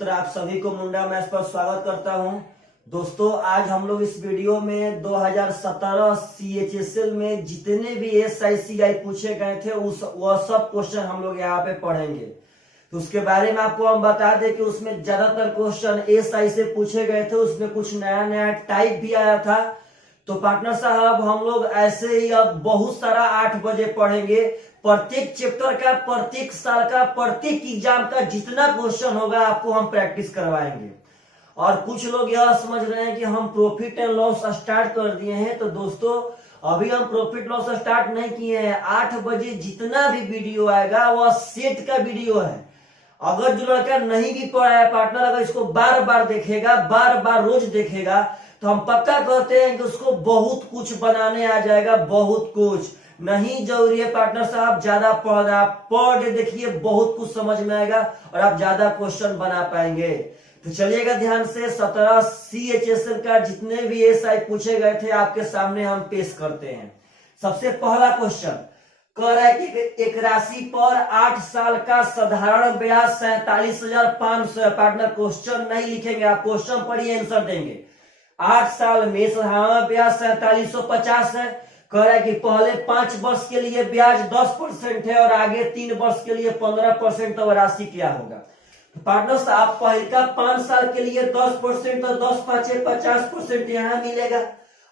पुत्र आप सभी को मुंडा मैथ्स पर स्वागत करता हूं। दोस्तों आज हम लोग इस वीडियो में 2017 CHSL में जितने भी SICI पूछे गए थे वह सब क्वेश्चन हम लोग यहाँ पे पढ़ेंगे। तो उसके बारे में आपको हम बता दें कि उसमें ज्यादातर क्वेश्चन SI से पूछे गए थे, उसमें कुछ नया नया टाइप भी आया था। तो पार्टनर साहब हम लोग ऐसे ही अब बहुत सारा 8 बजे पढ़ेंगे। प्रत्येक चैप्टर का, प्रत्येक साल का, प्रत्येक एग्जाम का जितना क्वेश्चन होगा आपको हम प्रैक्टिस करवाएंगे। और कुछ लोग यह समझ रहे हैं कि हम प्रॉफिट एंड लॉस स्टार्ट कर दिए हैं। तो दोस्तों अभी हम प्रॉफिट लॉस स्टार्ट नहीं किए हैं। 8 बजे जितना भी वीडियो आएगा वह सेट का वीडियो है। अगर जो लड़का नहीं भी पढ़ा है पार्टनर, अगर इसको बार बार देखेगा, बार बार रोज देखेगा, तो हम पक्का कहते हैं कि उसको बहुत कुछ बनाने आ जाएगा। बहुत कुछ नहीं जरूरी है पार्टनर साहब ज्यादा पढ़ना, पढ़ के देखिए बहुत कुछ समझ में आएगा और आप ज्यादा क्वेश्चन बना पाएंगे। तो चलिएगा ध्यान से, 17 CHSL का जितने भी SI पूछे गए थे आपके सामने हम पेश करते हैं। सबसे पहला क्वेश्चन कह रहा है कि एक राशि पर 8 साल का साधारण ब्याज 47,500 है। पार्टनर क्वेश्चन नहीं लिखेंगे, आप क्वेश्चन पढ़िए, आंसर देंगे। 8 साल में साधारण ब्याज 4750 है। कह रहा है कि पहले 5 वर्ष के लिए ब्याज 10% है और आगे 3 वर्ष के लिए 15%। तो राशि क्या होगा? तो पार्टनर साहब पहले 5 साल के लिए 10% तो 10 5 50% यहाँ मिलेगा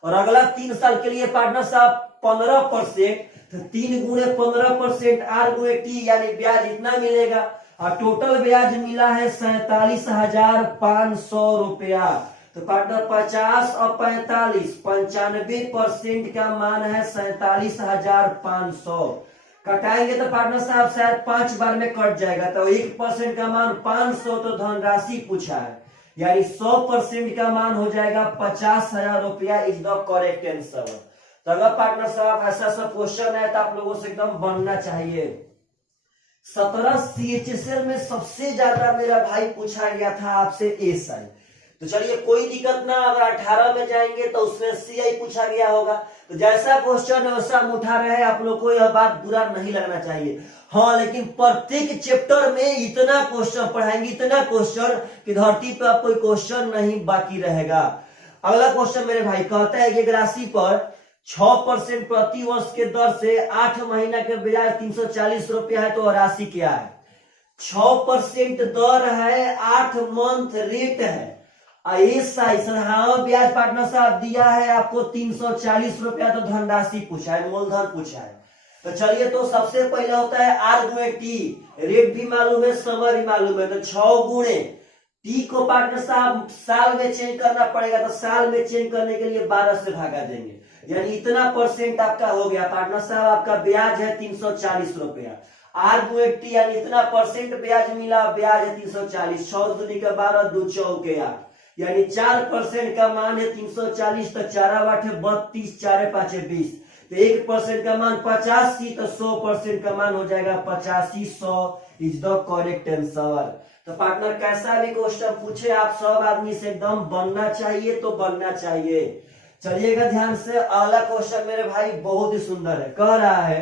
और अगला 3 साल के लिए पार्टनर साहब 15%। तो 3 गुणे 15% R गुणे T यानी ब्याज इतना मिलेगा और टोटल ब्याज मिला है 47,500 रुपया। तो पार्टनर 50 और 45 95% का मान है 47,500। कटाएंगे तो पार्टनर साहब शायद 5 बार में कट जाएगा। तो 1% का मान 500। तो धनराशि पूछा है यानी 100% का मान हो जाएगा 50,000 रुपया। Is the correct answer. तो अगर पार्टनर साहब ऐसा सब क्वेश्चन है तो आप लोगों से एकदम बनना चाहिए। 17 CHSL में सबसे ज्यादा मेरा भाई पूछा गया था आपसे SI। तो चलिए कोई दिक्कत ना, अगर 18 में जाएंगे तो उसमें CI पूछा गया होगा। तो जैसा क्वेश्चन है वैसा हम उठा रहे हैं, आप लोग को यह बात बुरा नहीं लगना चाहिए। हाँ लेकिन प्रत्येक चैप्टर में इतना क्वेश्चन पढ़ाएंगे, इतना क्वेश्चन कि धरती पर अब कोई क्वेश्चन नहीं बाकी रहेगा। अगला क्वेश्चन मेरे भाई कहता है कि एक राशि पर 6% प्रति वर्ष के दर से 8 महीना के ब्याज 340 रुपया है। तो राशि क्या है? 6% दर है, 8 मंथ रेट है। SI साधारण ब्याज पार्टनर साहब दिया है आपको 340 रुपया। तो धनराशि पूछा है, मूलधन पूछा है। तो चलिए तो सबसे पहले होता है R गुणे T। रेट भी मालूम है, समय भी मालूम है। तो 6 गुणे T को पार्टनर साहब साल में चेंज करना पड़ेगा। तो साल में चेंज करने के लिए 12 से भागा देंगे यानी इतना परसेंट आपका हो गया। पार्टनर साहब आपका ब्याज है 340 रुपया। R गुणे T यानी इतना परसेंट ब्याज मिला, ब्याज है 340। 6 दूनी का 12, 2 चौके 8 यानी 4% का मान है 340। तो 4 8 है 32, 4 5 20। तो 1% का मान 85। तो 100% का मान हो जाएगा 85। 100 इज द करेक्ट आंसर। तो पार्टनर कैसा भी क्वेश्चन पूछे आप सब आदमी से एकदम बनना चाहिए, तो बनना चाहिए। चलिएगा ध्यान से, अगला क्वेश्चन मेरे भाई बहुत ही सुंदर है। कह रहा है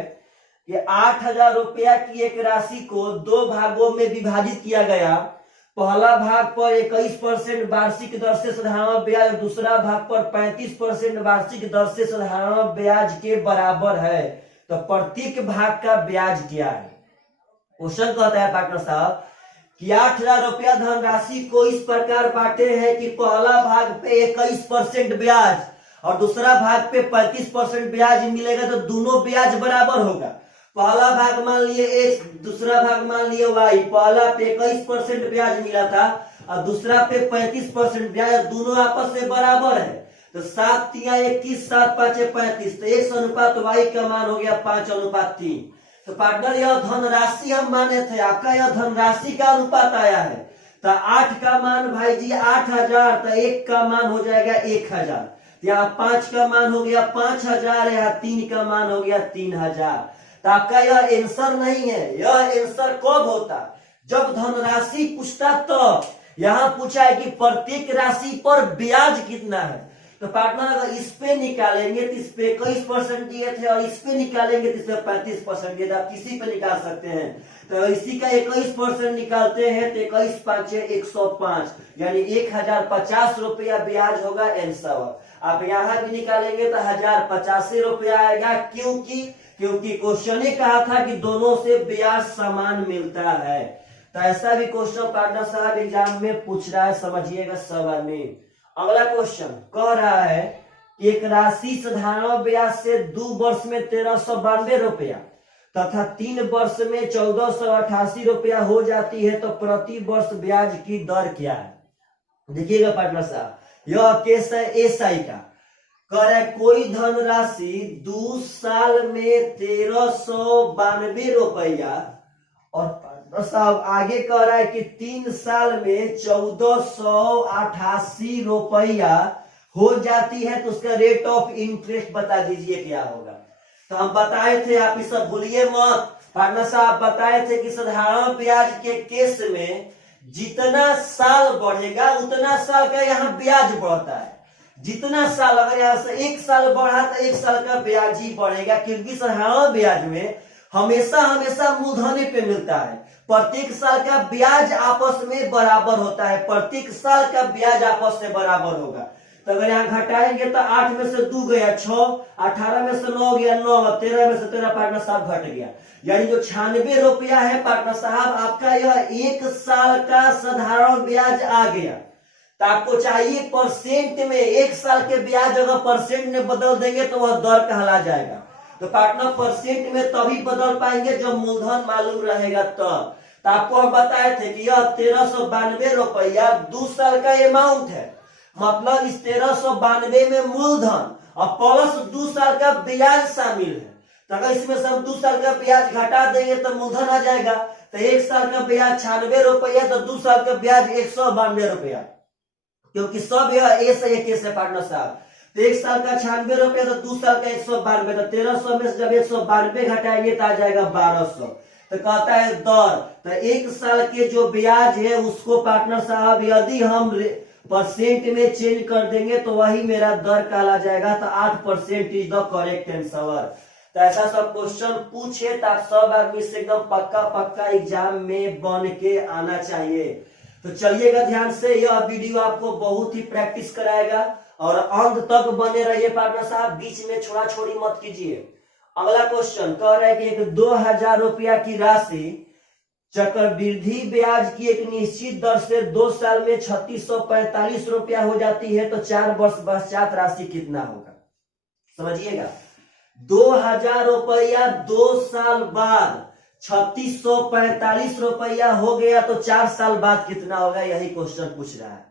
कि 8,000 रुपया की एक राशि को 2 भागों में विभाजित किया गया। पहला भाग पर 21% वार्षिक दर से साधारण ब्याज, दूसरा भाग पर 35% वार्षिक दर से साधारण ब्याज के बराबर है। तो प्रत्येक भाग का ब्याज क्या है? क्वेश्चन कहता है पार्टनर साहब कि 8,000 रुपया धनराशि को इस प्रकार बांटे हैं कि पहला भाग पे 21% ब्याज और दूसरा भाग पे 35% ब्याज मिलेगा। तो दोनों ब्याज बराबर होगा। पहला भाग मान लिए X, दूसरा भाग मान लिए Y। पहला पे 21% ब्याज मिला था और दूसरा पे 35% ब्याज, दोनों आपस में बराबर है। तो 7 3 21, 7 5 35। तो X अनुपात Y का मान हो गया 5:3। तो पार्टनर यह धनराशि हम माने थे, आपका यह धनराशि का अनुपात आया है। तो 8 का मान भाई जी 8,000। तो 1 का मान हो जाएगा 1,000। यहाँ 5 का मान हो गया 5,000, यहाँ 3 का मान हो गया 3,000। तो आपका यह आंसर नहीं है। यह आंसर कब होता? जब धनराशि पूछता। तो यहाँ पूछा है कि प्रत्येक राशि पर ब्याज कितना है। तो पार्टनर अगर इस पे निकालेंगे तो इस पे 21% दिए थे और इस पे निकालेंगे तो इस पे 35% दिए थे। आप किसी पे निकाल सकते हैं। तो इसी का 21% निकालते हैं तो 21 5 105 यानी 1050 रुपया ब्याज होगा आंसर। आप यहाँ भी निकालेंगे तो 1085 रुपया आएगा। क्योंकि क्वेश्चन ने कहा था कि दोनों से ब्याज समान मिलता है। तो ऐसा भी क्वेश्चन पार्टनर साहब एग्जाम में पूछ रहा है, समझिएगा सवाल में। अगला क्वेश्चन कह रहा है कि एक राशि साधारण ब्याज से 2 वर्ष में 1392 रुपया तथा 3 वर्ष में 1488 रुपया हो जाती है, तो प्रति वर्ष ब्याज की दर क्या है? देखिएगा पार्टनर साहब, यह केस है एसआई का। कह रहा है कोई धनराशि 2 साल में 1392 रुपया और पार्टनर साहब आगे कह रहा है कि 3 साल में 1488 रुपया हो जाती है, तो उसका रेट ऑफ इंटरेस्ट बता दीजिए क्या होगा। तो हम बताए थे, आप इस सब भूलिए मत। पार्टनर साहब बताए थे कि साधारण ब्याज के केस में जितना साल बढ़ेगा उतना साल का यहाँ ब्याज बढ़ता है। जितना साल, अगर यहाँ से 1 साल बढ़ा तो 1 साल का ब्याज ही बढ़ेगा, क्योंकि साधारण ब्याज में हमेशा मूलधन पे मिलता है। प्रत्येक साल का ब्याज आपस में बराबर होता है। प्रत्येक साल का ब्याज आपस में बराबर होगा। तो अगर यहाँ घटाएंगे तो 8 में से 2 गया 6, 18 में से 9 गया 9, 13 में से 13 पार्टनर साहब घट गया। यानी जो 96 रुपया है पार्टनर साहब आपका, यह 1 साल का साधारण ब्याज आ गया। तो आपको चाहिए परसेंट में, 1 साल के ब्याज अगर परसेंट में बदल देंगे तो वह दर कहला जाएगा। तो पार्टनर परसेंट में तभी बदल पाएंगे जब मूलधन मालूम रहेगा तब। तो आपको हम बताए थे कि यह 1392 रुपया 2 साल का अमाउंट है। मतलब इस 1392 में मूलधन और प्लस 2 साल का ब्याज शामिल है। तो अगर इसमें से हम 2 साल का ब्याज घटा देंगे तो मूलधन आ जाएगा। तो 1 साल का ब्याज 96 रुपया, तो 2 साल का ब्याज 192 रुपया, क्योंकि सब यह ए से एक है पार्टनर साहब। तो 1 साल का 96 रुपया, तो 2 साल का 192, तो 1300 में से जब 192 घटाएंगे तो आ जाएगा 1200। तो कहता है दर, तो 1 साल के जो ब्याज है उसको पार्टनर साहब यदि हम परसेंट में चेंज कर देंगे तो वही मेरा दर कहला जाएगा। तो 8% इज द करेक्ट आंसर। तो ऐसा सब क्वेश्चन पूछे तो आप सब आदमी से एकदम पक्का एग्जाम में बन के आना चाहिए। तो चलिएगा ध्यान से, यह वीडियो आपको बहुत ही प्रैक्टिस कराएगा और अंत तक बने रहिए पार्टनर साहब, बीच में छोड़ा छोड़ी मत कीजिए। अगला क्वेश्चन कह रहा है कि एक 2000 रुपया की राशि चक्रवृद्धि ब्याज की एक निश्चित दर से 2 साल में 3645 रुपया हो जाती है, तो 4 वर्ष पश्चात राशि कितना होगा? समझिएगा, 2000 रुपया 2 साल बाद 3645 रुपया हो गया, तो 4 साल बाद कितना होगा? यही क्वेश्चन पूछ रहा है।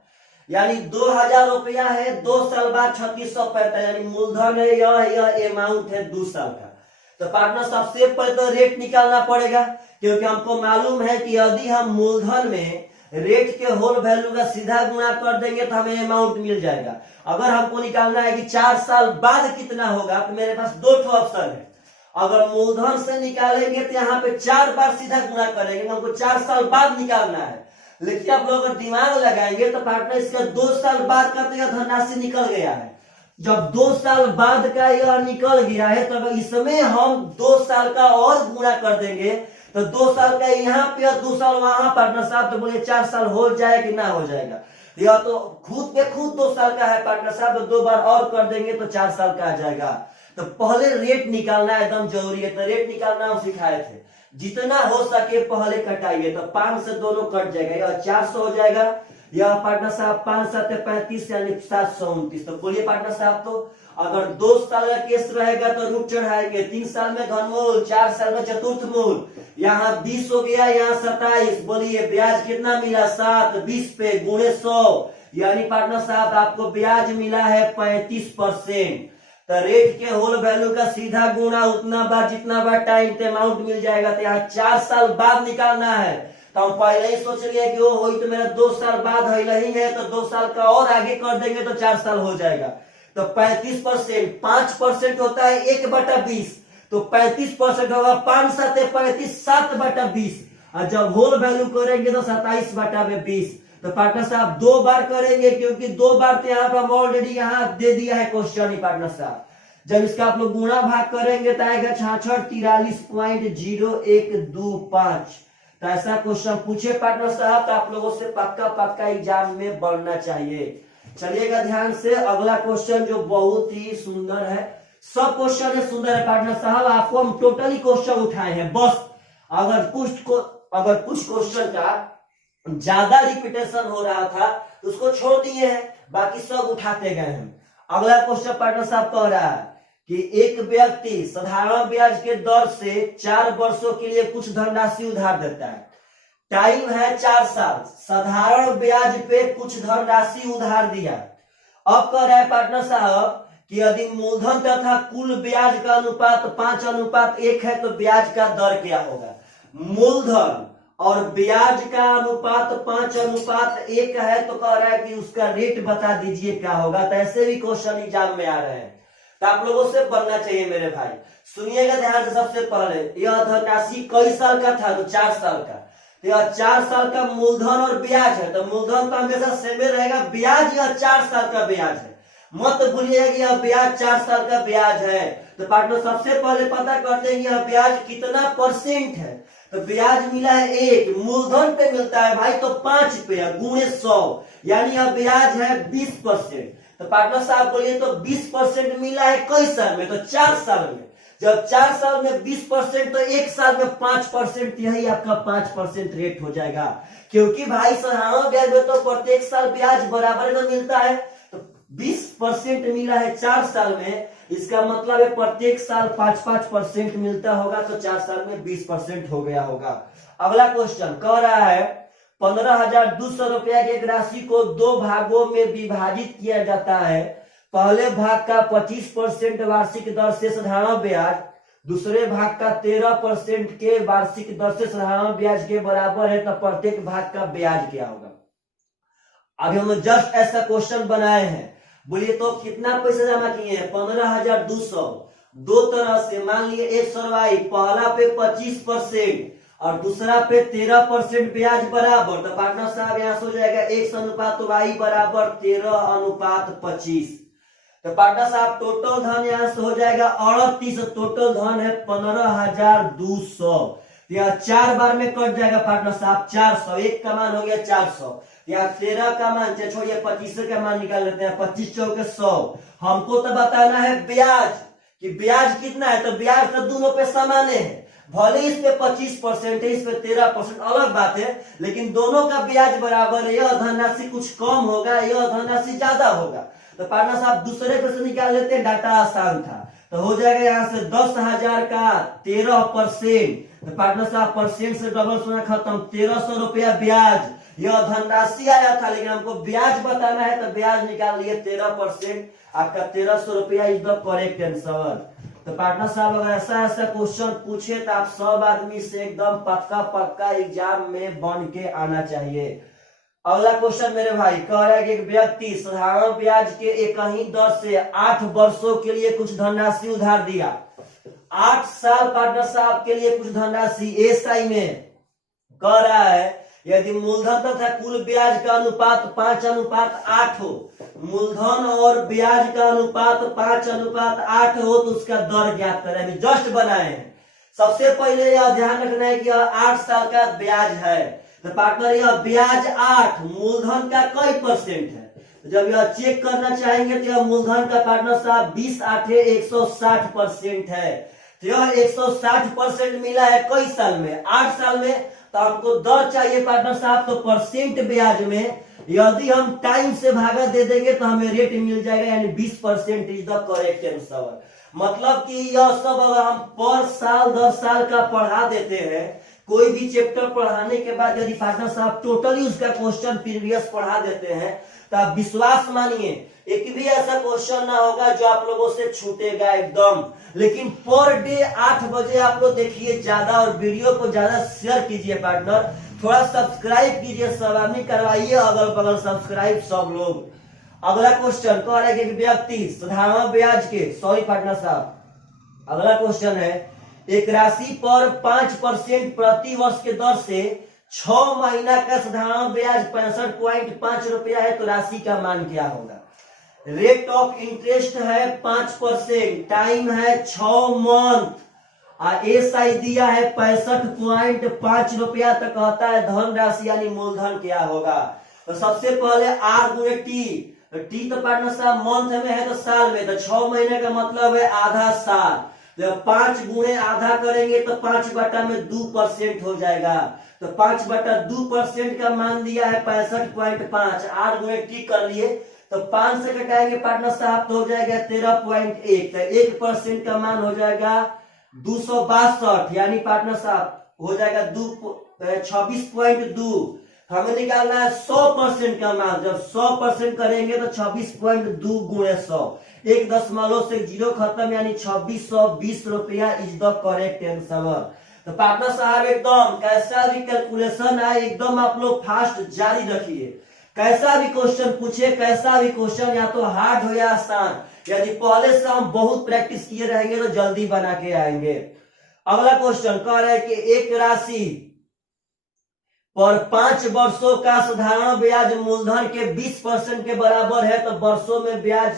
यानी 2000 रुपया है, 2 साल बाद 3645, यानी मूलधन है, यह अमाउंट है 2 साल का। तो पार्टनर सबसे पहले तो रेट निकालना पड़ेगा, क्योंकि हमको मालूम है कि यदि हम मूलधन में रेट के होल वैल्यू का सीधा गुणा कर देंगे तो हमें अमाउंट मिल जाएगा। अगर हमको निकालना है कि 4 साल बाद कितना होगा, तो मेरे पास 2 ऑप्शन है। अगर मूलधन से निकालेंगे तो यहाँ पे 4 बार सीधा गुणा करेंगे, हमको 4 साल बाद निकालना है। लेकिन आप लोग अगर दिमाग लगाएंगे तो पार्टनर इसका 2 साल बाद का तो यह धनराशि निकल गया है। जब 2 साल बाद का यह निकल गया है, तब इसमें हम 2 साल का और गुणा कर देंगे, तो 2 साल का यहाँ पे और 2 साल वहां पार्टनर साहब, तो बोले 4 साल हो जाए कि ना हो जाएगा? यह तो खुद पे खुद 2 साल का है पार्टनर साहब, तो 2 बार और कर देंगे तो 4 साल का आ जाएगा। तो पहले रेट निकालना एकदम जरूरी है। तो रेट निकालना हम सिखाए थे, जितना हो सके पहले कटाइए। तो 5 से दोनों कट जाएगा, यह 400 हो जाएगा। यह पार्टनर साहब 5 7 35 यानी 729। तो बोलिए पार्टनर साहब, तो अगर 2 साल का केस रहेगा तो रूट चढ़ाएंगे, 3 साल में घनमूल, 4 साल में चतुर्थ मूल, यहाँ 20 हो गया, यहाँ 27। बोलिए ब्याज कितना मिला? 7, 20 पे गुणे 100, यानी पार्टनर साहब आपको ब्याज मिला है 35%। तो रेट के होल वैल्यू का सीधा गुणा उतना बार जितना बार टाइम पे अमाउंट मिल जाएगा। तो यहाँ 4 साल बाद निकालना है, तो हम पहले ही सोच लिए कि वो होई तो मेरा 2 साल बाद ही है, तो 2 साल का और आगे कर देंगे तो 4 साल हो जाएगा। तो 35%, 5% होता है 1/20, तो 35% होगा 5 7 35, 7/20। और जब होल वैल्यू करेंगे तो 27/20। तो पार्टनर साहब 2 बार करेंगे, क्योंकि 2 बार तो यहाँ पर हम ऑलरेडी यहाँ दे दिया है क्वेश्चन ही पार्टनर साहब। जब इसका आप लोग गुणा भाग करेंगे तो आएगा 66 43.0125। तो ऐसा क्वेश्चन पूछे पार्टनर साहब तो आप लोगों से पक्का पक्का एग्जाम में बढ़ना चाहिए। चलिएगा ध्यान से, अगला क्वेश्चन जो बहुत ही सुंदर है, सब क्वेश्चन सुंदर है पार्टनर साहब, आपको हम टोटली क्वेश्चन उठाए हैं। बस अगर कुछ क्वेश्चन का ज्यादा रिपीटेशन हो रहा था तो उसको छोड़ दिए हैं, बाकी सब उठाते गए हैं। अगला क्वेश्चन पार्टनर साहब कह रहा है कि एक व्यक्ति साधारण ब्याज के दर से 4 वर्षों के लिए कुछ धनराशि उधार देता है। टाइम है 4 साल, साधारण ब्याज पे कुछ धनराशि उधार दिया। अब कह रहा है पार्टनर साहब कि यदि मूलधन तथा कुल ब्याज का अनुपात 5:1 है तो ब्याज का दर क्या होगा। मूलधन और ब्याज का अनुपात 5:1 है तो कह रहा है कि उसका रेट बता दीजिए क्या होगा। तो ऐसे भी क्वेश्चन एग्जाम में आ रहे हैं, तो आप लोगों से पढ़ना चाहिए मेरे भाई। सुनिएगा ध्यान से, सबसे पहले यह धनराशि कई साल का था, तो 4 साल का। तो यह 4 साल का मूलधन और ब्याज है, तो मूलधन तो हमेशा सेम रहेगा, ब्याज यह 4 साल का ब्याज है। मत भूलिएगा कि यह ब्याज 4 साल का ब्याज है। तो पार्टनर सबसे पहले पता करते हैं कि यह ब्याज कितना परसेंट है। तो ब्याज मिला है 1, मूलधन पे मिलता है भाई तो 5 पे गुणे 100, यानी यह ब्याज है 20%। तो पार्टनर साहब बोलिए तो 20% मिला है कई साल में, तो 4 साल में। जब 4 साल में 20% तो 1 साल में 5%, यही आपका 5% रेट हो जाएगा। क्योंकि भाई साधारण ब्याज में तो प्रत्येक साल ब्याज बराबर में मिलता है, तो 20% मिला है 4 साल में, इसका मतलब है प्रत्येक साल 5% मिलता होगा, तो 4 साल में 20% हो गया होगा। अगला क्वेश्चन कह रहा है 15,200 रुपया की एक राशि को 2 भागों में विभाजित किया जाता है। पहले भाग का 25% वार्षिक दर से साधारण ब्याज, दूसरे भाग का 13% के वार्षिक दर से साधारण ब्याज के बराबर है, तो प्रत्येक भाग का ब्याज क्या होगा। अभी हम जस्ट ऐसा क्वेश्चन बनाए हैं, बोलिए तो कितना पैसा जमा किए हैं 15,200। 2 तरह से मान लिए एक सरवाई, पहला पे 25% और दूसरा पे 13% ब्याज बराबर। तो पार्टनर साहब यहाँ से हो जाएगा x/y बराबर 13:25। तो पार्टनर साहब टोटल धन यहाँ से हो जाएगा 38, टोटल धन है 15,200। यह 4 बार में कट जाएगा पार्टनर साहब 400, 1 का मान हो गया 400, या 13 का मान छोड़िए 25 का मान निकाल लेते हैं, 25 चौके 100। हमको तो बताना है ब्याज कि ब्याज कितना है, तो ब्याज तो दोनों पे समान है, भले इस पे 25% है, इस पे 13%, अलग बात है, लेकिन दोनों का ब्याज बराबर है। यह धनराशि कुछ कम होगा, यह धनराशि ज्यादा होगा। तो पार्टनर साहब दूसरे पे से निकाल लेते हैं, डाटा आसान था। तो हो जाएगा यहाँ से 10,000 का 13%। तो पार्टनर साहब परसेंट से डबल सोना खत्म, 1300 रुपया ब्याज। यह धनराशि आया था, लेकिन हमको ब्याज बताना है, तो ब्याज निकाल लिए 13%। आपका 1300 रुपया इज द करेक्ट आंसर। तो पार्टनर साहब अगर ऐसा क्वेश्चन पूछे तो आप सब आदमी से एकदम पक्का एग्जाम में बन के आना चाहिए। अगला क्वेश्चन मेरे भाई कह रहा है कि एक व्यक्ति साधारण ब्याज के एक ही दर से 8 वर्षों के लिए कुछ धनराशि उधार दिया। 8 साल पार्टनर साहब के लिए कुछ धनराशि एसआई में कह रहा है, यदि मूलधन तथा कुल ब्याज का अनुपात 5:8 हो, मूलधन और ब्याज का अनुपात 5:8 हो, तो उसका दर ज्ञात करें। जस्ट बनाए हैं। सबसे पहले यह ध्यान रखना है कि यह 8 साल का ब्याज है। तो पार्टनर यह ब्याज 8, मूलधन का कई परसेंट है। तो जब यह चेक करना चाहेंगे तो यह मूलधन का पार्टनर साहब 20/8 160% है। तो यह 160% मिला है कई साल में, 8 साल में। तो हमको दर चाहिए पार्टनर साहब, तो परसेंट ब्याज में यदि हम टाइम से भागा दे देंगे तो हमें रेट मिल जाएगा, यानी 20% इज द करेक्ट आंसर। मतलब कि यह सब अगर हम पर साल 10 साल का पढ़ा देते हैं, कोई भी चैप्टर पढ़ाने के बाद यदि पार्टनर साहब टोटली उसका क्वेश्चन प्रीवियस पढ़ा देते हैं, तो आप विश्वास मानिए एक भी ऐसा क्वेश्चन ना होगा जो आप लोगों से छूटेगा एकदम। लेकिन पर डे 8 बजे आप लोग देखिए ज्यादा, और वीडियो को ज्यादा शेयर कीजिए पार्टनर, थोड़ा सब्सक्राइब कीजिए, सब आदमी करवाइए अगल बगल सब्सक्राइब सब लोग। अगला क्वेश्चन कह रहा है कि व्यक्ति साधारण ब्याज के, सॉरी पार्टनर साहब, अगला क्वेश्चन है एक राशि पर 5% प्रति वर्ष के दर से 6 महीना का साधारण ब्याज 65.5 रुपया है, तो राशि का मान क्या होगा? रेट ऑफ इंटरेस्ट है 5%, टाइम है 6 मंथ, एसआई दिया है 65.5 रुपया, तो कहता है धन राशि यानी मूलधन क्या होगा? तो सबसे पहले आर गुणे टी, तो टी तो पार्टनर साहब मंथ में है तो साल में, तो 6 महीने का मतलब है आधा साल, जब 5 गुणे आधा करेंगे तो 5/2% हो जाएगा, तो 5/2% का मान दिया है 65.5, आर गुणे टी कर लिए तो 5 से घटाएंगे पार्टनर साहब तो हो जाएगा 13.1, तो 1% का मान हो जाएगा 262, यानी पार्टनर साहब हो जाएगा 26.2। हमें निकालना है 100% का मान, जब 100% करेंगे तो 26.2 गुणे 100, 1 से 0 खत्म, यानी 2620 रुपया इज द करेक्ट आंसर। तो पार्टनर साहब एकदम कैसा भी कैलकुलेशन है एकदम आप लोग फास्ट जारी रखिए, कैसा भी क्वेश्चन पूछे, कैसा भी क्वेश्चन या तो हार्ड हो या आसान, यदि पहले से हम बहुत प्रैक्टिस किए रहेंगे तो जल्दी बना के आएंगे। अगला क्वेश्चन कह रहे हैं कि एक राशि पर 5 वर्षों का साधारण ब्याज मूलधन के 20% के बराबर है, तो वर्षों में ब्याज,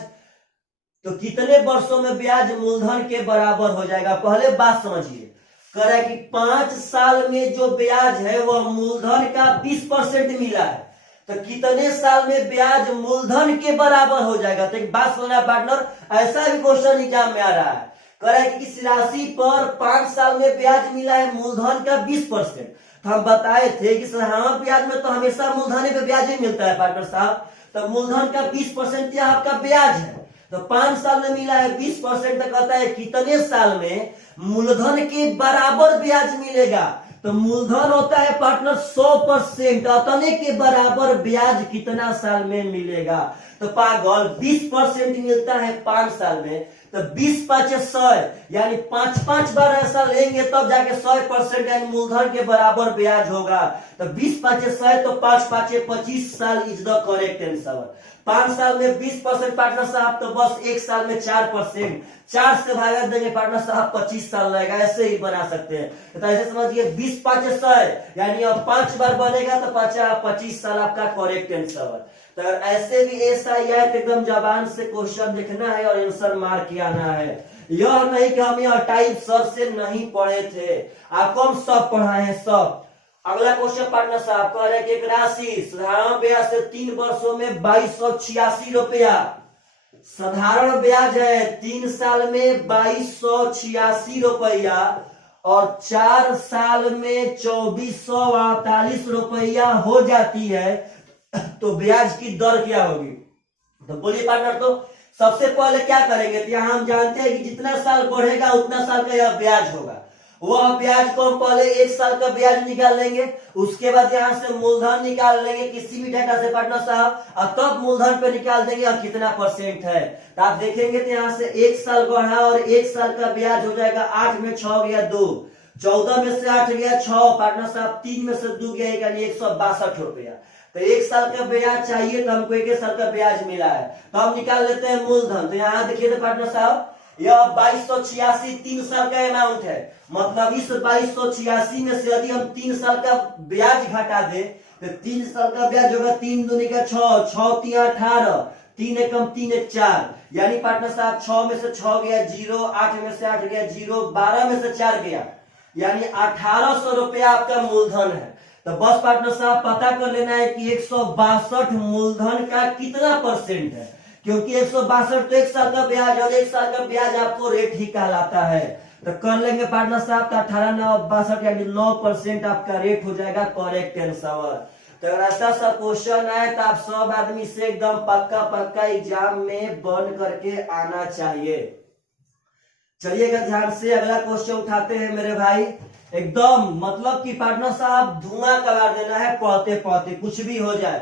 तो कितने वर्षों में ब्याज मूलधन के बराबर हो जाएगा? पहले बात समझिए, कह रहा है कि 5 साल में जो ब्याज है वह मूलधन का 20% मिला है, तो कितने साल में ब्याज मूलधन के बराबर हो जाएगा? तो एक बात समझना पार्टनर, ऐसा भी क्वेश्चन एग्जाम में आ रहा है, कह रहा है कि इस राशि पर 5 साल में ब्याज मिला है मूलधन का 20%, तो हम बताए थे कि साधारण ब्याज में तो हमेशा मूलधन पे ब्याज ही मिलता है पार्टनर साहब, तो मूलधन का 20% क्या आपका ब्याज है, तो 5 साल में मिला है 20%, तो कहता है कितने साल में मूलधन के बराबर ब्याज मिलेगा? तो मूलधन होता है पार्टनर 100%, उतने के बराबर ब्याज कितना साल में मिलेगा? तो पागल 20% मिलता है 5 साल में, तो 20×5 = 100, यानी 5 बार ऐसा लेंगे तब जाके 100% यानी मूलधन के बराबर ब्याज होगा, तो 20×5 = 100, तो 5×5 = 25 साल इज द करेक्ट आंसर। 5 साल में 20% पार्टनर साहब, तो बस 1 साल में 4%, 4 से भागा देंगे पार्टनर साहब 25 साल लगेगा, ऐसे ही बना सकते हैं। तो ऐसे समझिए 20×5 = 100, यानी अब 5 बार बनेगा तो 25 साल आपका करेक्ट आंसर। तो ऐसे भी ऐसा एकदम जबान से क्वेश्चन देखना है और आंसर मार के आना है, यह नहीं कि हम यह टाइप सर से नहीं पढ़े थे, आपको हम सब पढ़ाए हैं सब। अगला क्वेश्चन पार्टनर साहब कह रहे हैं कि एक राशि साधारण ब्याज से 3 वर्षों में 2286 रुपया, साधारण ब्याज है 3 साल में 2286 रुपया और 4 साल में 2448 रुपया हो जाती है, तो ब्याज की दर क्या होगी? तो बोलिए पार्टनर, तो सबसे पहले क्या करेंगे? तो यहाँ हम जानते हैं कि जितना साल बढ़ेगा उतना साल का यह ब्याज होगा, वह ब्याज को हम पहले 1 साल का ब्याज निकाल लेंगे, उसके बाद यहाँ से मूलधन निकाल लेंगे किसी भी डाटा से पार्टनर साहब, और तब मूलधन पे निकाल देंगे और कितना परसेंट है। तो आप देखेंगे तो यहाँ से 1 साल बढ़ा और 1 साल का ब्याज हो जाएगा 8 में 6 गया 2, 14 में से 8 गया 6 पार्टनर साहब, 3 में से 2 गया यानी 162 रुपया। तो 1 साल का ब्याज चाहिए, तो हमको 1 साल का ब्याज मिला है, तो हम निकाल लेते हैं मूलधन। तो यहाँ देखिए तो पार्टनर साहब यह 2286 3 साल का अमाउंट है, मतलब इस 2286 में से यदि हम 3 साल का ब्याज घटा दे तो 3 साल का ब्याज होगा 3 दूनी का 6, 6 × 3 = 18, 3 × 1 = 3, 1 = 4, यानी पार्टनर साहब 6 में से 6 गया 0, 8 में से 8 गया 0, 12 में से 4 गया, यानी 1800 रुपया आपका मूलधन है। तो बस पार्टनर साहब पता कर लेना है कि 162 मूलधन का कितना परसेंट है, क्योंकि 162 तो 1 साल का ब्याज और 1 साल का ब्याज आपको रेट ही कहलाता है। तो कर लेंगे पार्टनर साहब, तो 18 × 9 = 62, यानी 9% आपका रेट हो जाएगा करेक्ट आंसर। तो अगर ऐसा सा क्वेश्चन है तो आप सब आदमी से एकदम पक्का एग्जाम में बन करके आना चाहिए। चलिएगा ध्यान से अगला क्वेश्चन उठाते हैं मेरे भाई, एकदम मतलब कि पार्टनर साहब धुआं करा देना है पढ़ते पढ़ते, कुछ भी हो जाए।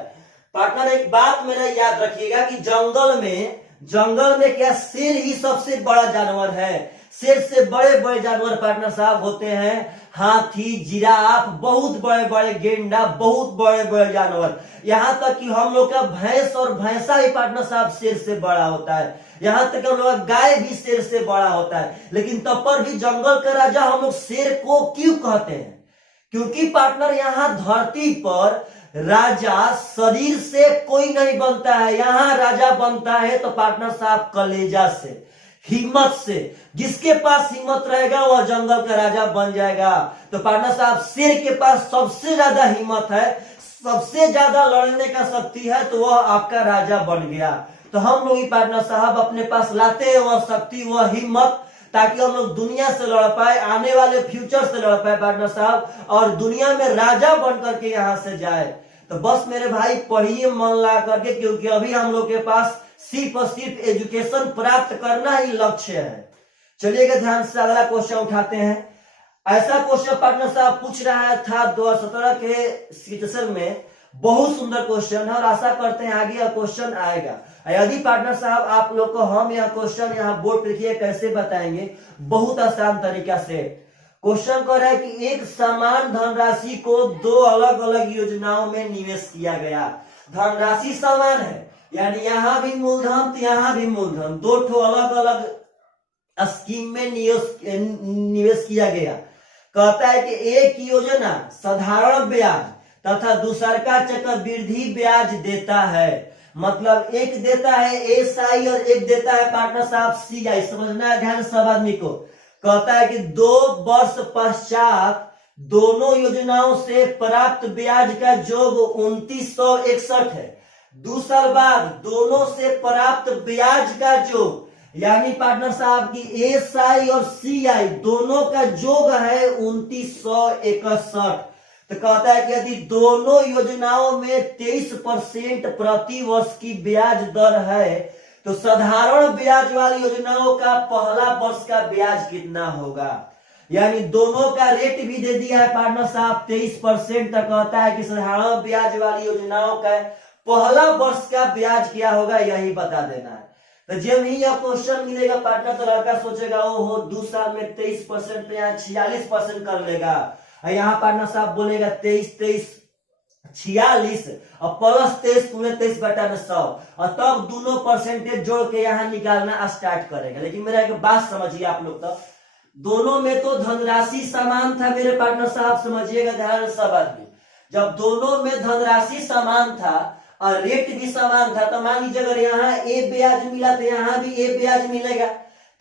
पार्टनर एक बात मेरा याद रखिएगा कि जंगल में क्या शेर ही सबसे बड़ा जानवर है? शेर से बड़े बड़े जानवर पार्टनर साहब होते हैं हाथी, जिराफ, बहुत बड़े बड़े गेंडा, बहुत बड़े बड़े जानवर, यहाँ तक कि हम लोग का भैंस और भैंसा ही पार्टनर साहब शेर से बड़ा होता है, यहाँ तक हम लोग गाय भी शेर से बड़ा होता है। लेकिन तब पर भी जंगल का राजा हम लोग शेर को क्यों कहते हैं? क्योंकि पार्टनर यहाँ धरती पर राजा शरीर से कोई नहीं बनता है, यहाँ राजा बनता है तो पार्टनर साहब कलेजा से, हिम्मत से। जिसके पास हिम्मत रहेगा वह जंगल का राजा बन जाएगा। तो पार्टनर साहब शेर के पास सबसे ज्यादा हिम्मत है, सबसे ज्यादा लड़ने का शक्ति है, तो वह आपका राजा बन गया। तो हम लोग पार्टनर साहब अपने पास लाते हैं वह शक्ति, वह हिम्मत, ताकि हम लोग दुनिया से लड़ पाए, आने वाले फ्यूचर से लड़ पाए पार्टनर साहब, और दुनिया में राजा बन करके यहाँ से जाए। तो बस मेरे भाई पढ़िए मन ला करके, क्योंकि अभी हम लोग के पास सिर्फ और सिर्फ एजुकेशन प्राप्त करना ही लक्ष्य है। चलिएगा ध्यान से अगला क्वेश्चन उठाते हैं। ऐसा क्वेश्चन पार्टनर साहब पूछ रहा था 2017 के सेशन में, बहुत सुंदर क्वेश्चन है और आशा करते हैं आगे यह क्वेश्चन आएगा। यदि पार्टनर साहब आप लोग को हम यह क्वेश्चन यहाँ बोर्ड पे लिखिए कैसे बताएंगे, बहुत आसान तरीका से। क्वेश्चन कर रहा है कि एक समान धनराशि को दो अलग अलग योजनाओं में निवेश किया गया। धनराशि समान है, यानी यहाँ भी मूलधन तो यहाँ भी मूलधन, दो ठो अलग अलग स्कीम में निवेश किया गया। कहता है कि एक योजना साधारण ब्याज तथा दूसरा का चक्रवृद्धि ब्याज देता है। मतलब एक देता है एसआई और एक देता है पार्टनर साहब सीआई। समझना है ध्यान सब आदमी को। कहता है कि 2 वर्ष पश्चात दोनों योजनाओं से प्राप्त ब्याज का योग 2961 है। 2 साल बाद दोनों से प्राप्त ब्याज का योग, यानी पार्टनर साहब की एसआई और सीआई दोनों का योग है 2961। तो कहता है कि यदि दोनों योजनाओं में 23% प्रति वर्ष की ब्याज दर है, तो साधारण ब्याज वाली योजनाओं का पहला वर्ष का ब्याज कितना होगा। यानी दोनों का रेट भी दे दिया है पार्टनर साहब 23%। तक कहता है कि साधारण ब्याज वाली योजनाओं का पहला वर्ष का ब्याज क्या होगा, यही बता देना है। तो जब ही यह क्वेश्चन मिलेगा पार्टनर, तो लड़का सोचेगा ओहो 2 साल में 23% पे यहाँ 46% कर लेगा। यहाँ पार्टनर साहब बोलेगा 23 46 और प्लस 23 पूरे 23 बटा में 100, और तब दोनों परसेंटेज जोड़ के यहाँ निकालना स्टार्ट करेगा। लेकिन मेरा एक बात समझिए आप लोग, तो दोनों में तो धनराशि समान था मेरे पार्टनर साहब, समझिएगा ध्यान सब आदमी। जब दोनों में धनराशि समान था और रेट भी समान था, तो मान लीजिए अगर यहाँ ए ब्याज मिला तो यहाँ भी ए ब्याज मिलेगा।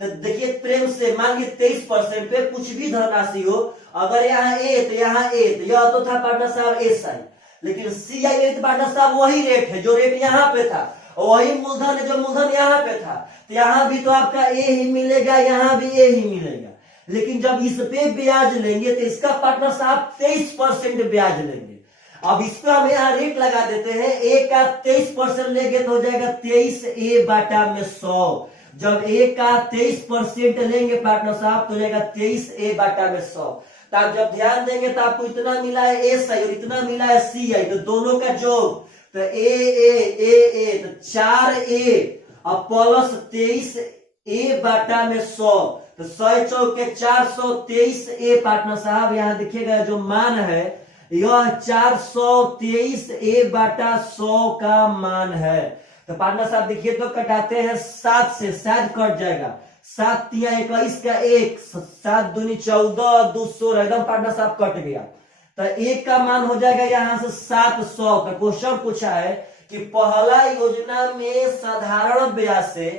तो देखिए प्रेम से मान लीजिए 23% पे कुछ भी धनराशि हो, अगर यहाँ ए तो यहाँ ए, तो यह तो था पार्टनर साहब एसआई, लेकिन सीआई रेट पार्टनर साहब वही रेट है जो रेट यहाँ पे था, और वही मूलधन है जो मूलधन यहाँ पे था। तो यहाँ भी तो आपका ए ही मिलेगा, यहाँ भी ए ही मिलेगा। लेकिन जब इस पे ब्याज लेंगे तो इसका पार्टनर साहब 23% ब्याज लेंगे। अब इसको हम यहाँ रेट लगा देते हैं, ए का 23% लेंगे तो हो जाएगा 23 ए बटा में 100। जब ए का 23% लेंगे पार्टनर साहब तो हो जाएगा 23 ए बटा में 100। तो आप जब ध्यान देंगे तो आपको इतना मिला है एस आई और इतना मिला है सी आई, तो दोनों का जोड़ तो ए तो 4 ए और प्लस 23 ए बटा में 100, तो 100 चौके 423 ए पार्टनर साहब यहाँ दिखेगा जो मान है यह 423 ए बटा 100 का मान है। तो पार्टनर साहब देखिए तो कटाते हैं 7 से, शायद कट जाएगा। 7 तिया 21 का 1, 7 दूनी 14, 200 एकदम पार्टनर साहब कट गया। तो एक का मान हो जाएगा यहाँ से 700। का क्वेश्चन पूछा है कि पहला योजना में साधारण ब्याज से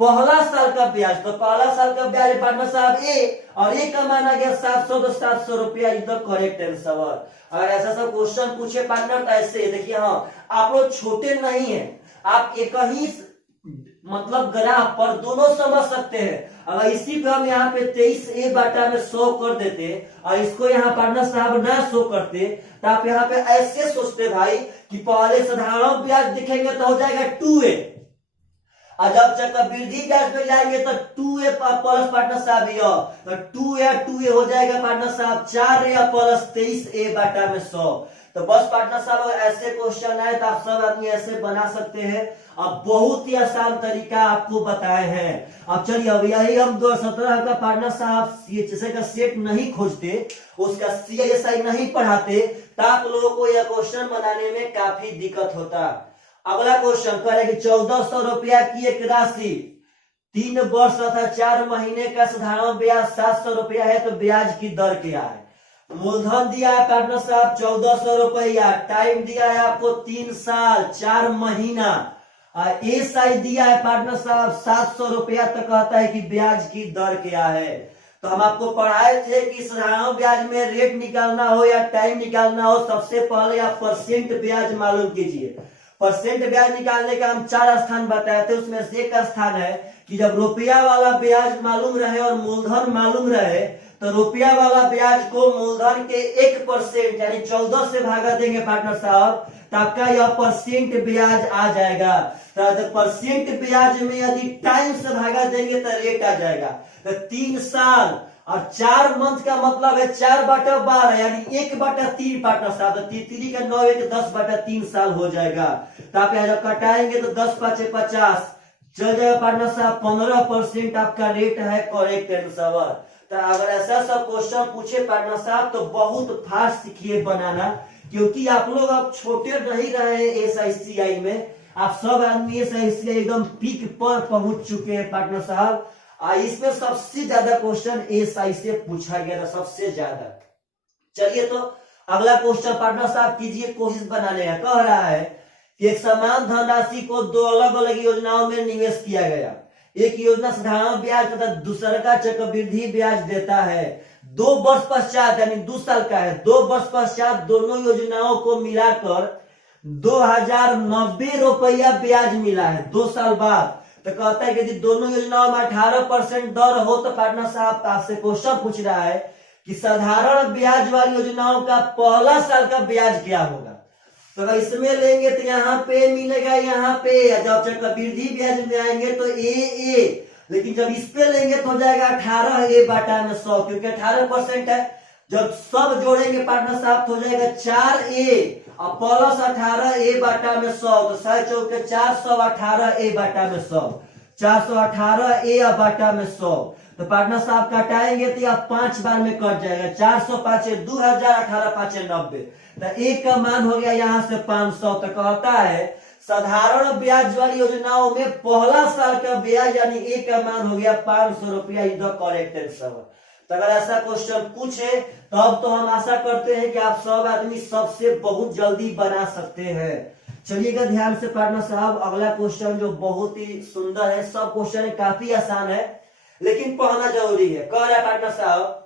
पहला साल का ब्याज, तो पहला साल का ब्याज पार्टनर साहब ए, और ए का मान आ गया 700, तो 700 रुपया एकदम करेक्ट आंसर। और ऐसा सब क्वेश्चन पूछे पार्टनर तो ऐसे देखिए, हाँ आप लोग छोटे नहीं है, आप एक ही मतलब ग्राफ पर दोनों समझ सकते हैं। अगर इसी पे हम यहाँ पे 23 ए बटा में 100 कर देते और इसको यहाँ पार्टनर साहब ना 100 करते, तो आप यहाँ पे ऐसे सोचते भाई कि पहले साधारण ब्याज दिखेंगे तो हो जाएगा 2a, और जब चक्रवृद्धि ब्याज में जाएंगे तो 2a प्लस पार्टनर साहब तो 2a हो जाएगा पार्टनर साहब 4a प्लस 23 ए बटा में 100। तो बस पार्टनर साहब ऐसे क्वेश्चन आए तो आप सब आदमी ऐसे बना सकते हैं। अब बहुत ही आसान तरीका आपको बताए हैं। अब चलिए अब यही हम 2017 का पार्टनर साहब सीएचएसए का सेट नहीं खोजते, उसका सीएसआई नहीं पढ़ाते, तो आप लोगों को यह क्वेश्चन बनाने में काफी दिक्कत होता। अगला क्वेश्चन कह कि 1400 रुपया की एक राशि 3 वर्ष तथा 4 महीने का साधारण ब्याज 700 रुपया है, तो ब्याज की दर क्या है। मूलधन दिया है पार्टनर साहब 1400 रुपया, टाइम दिया है आपको 3 साल 4 महीना, एसआई दिया है पार्टनर साहब 700 रुपया, तक कहता है कि ब्याज की दर क्या है। तो हम आपको पढ़ाए थे कि साधारण ब्याज में रेट निकालना हो या टाइम निकालना हो, सबसे पहले आप परसेंट ब्याज मालूम कीजिए। परसेंट ब्याज निकालने का हम 4 स्थान बताए थे, उसमें से एक स्थान है कि जब रुपया वाला ब्याज मालूम रहे और मूलधन मालूम रहे तो रुपया वाला ब्याज को मूलधन के 1% यानी 14 से भागा देंगे पार्टनर साहब, तो आपका यह परसेंट ब्याज आ जाएगा। तो परसेंट ब्याज में यदि टाइम से भागा देंगे तो रेट आ जाएगा। तो 3 साल और 4 मंथ का मतलब है 4/12 यानी 1/3 पार्टनर साहब, तो 3 का 9 1 10/3 साल हो जाएगा। तो आप यहाँ जब कटाएंगे तो 10 5 50 चल जाएगा पार्टनर साहब। 15% आपका रेट है करेक्ट आंसर। तो अगर ऐसा सब क्वेश्चन पूछे पार्टनर साहब तो बहुत फास्ट सीखिए बनाना, क्योंकि आप लोग अब छोटे नहीं रहे एसआईसीआई में, आप सब आदमी एसआईसीआई एकदम पीक पर पहुंच चुके हैं पार्टनर साहब। इसमें सबसे ज्यादा क्वेश्चन एसआई से पूछा गया था, सबसे ज्यादा। चलिए तो अगला क्वेश्चन पार्टनर साहब कीजिए कोशिश बनाने का। कह रहा है कि एक समान धनराशि को 2 अलग अलग योजनाओं में निवेश किया गया। एक योजना साधारण ब्याज तथा दूसरा का चक्रवृद्धि ब्याज देता है। 2 वर्ष पश्चात यानी 2 साल का है, 2 वर्ष पश्चात दोनों योजनाओं को मिलाकर 2090 रुपया ब्याज मिला है 2 साल बाद। तो कहता है कि यदि दोनों योजनाओं में 18% दर हो तो पार्टनर साहब आपसे क्वेश्चन पूछ रहा है कि साधारण ब्याज वाली योजनाओं का पहला साल का ब्याज क्या होगा। तो अगर इसमें लेंगे तो यहाँ पे मिलेगा, यहाँ पे जब चक्रवृद्धि ब्याज में आएंगे तो ए, लेकिन जब इस पे लेंगे तो हो जाएगा 18A/100, क्योंकि 18% है। जब सब जोड़ेंगे पार्टनर साहब तो हो जाएगा 4A और प्लस 18A/100, तो 4 418A/100, 418A/100। तो पार्टनर साहब कटाएंगे तो आप 5 बार में कट जाएगा। 400 5 2000, 18 5 90, तो एक का मान हो गया यहाँ से 500। तो कहता है साधारण ब्याज वाली योजनाओं में पहला साल का ब्याज यानी एक का मान हो गया 500 रुपया, इज द करेक्ट आंसर। तो अगर ऐसा क्वेश्चन पूछे तब तो हम आशा करते हैं कि आप सब आदमी सबसे बहुत जल्दी बना सकते हैं। चलिएगा ध्यान से पार्टनर साहब, अगला क्वेश्चन जो बहुत ही सुंदर है, सब क्वेश्चन काफी आसान है लेकिन पढ़ना जरूरी है। कह रहा है पार्टनर साहब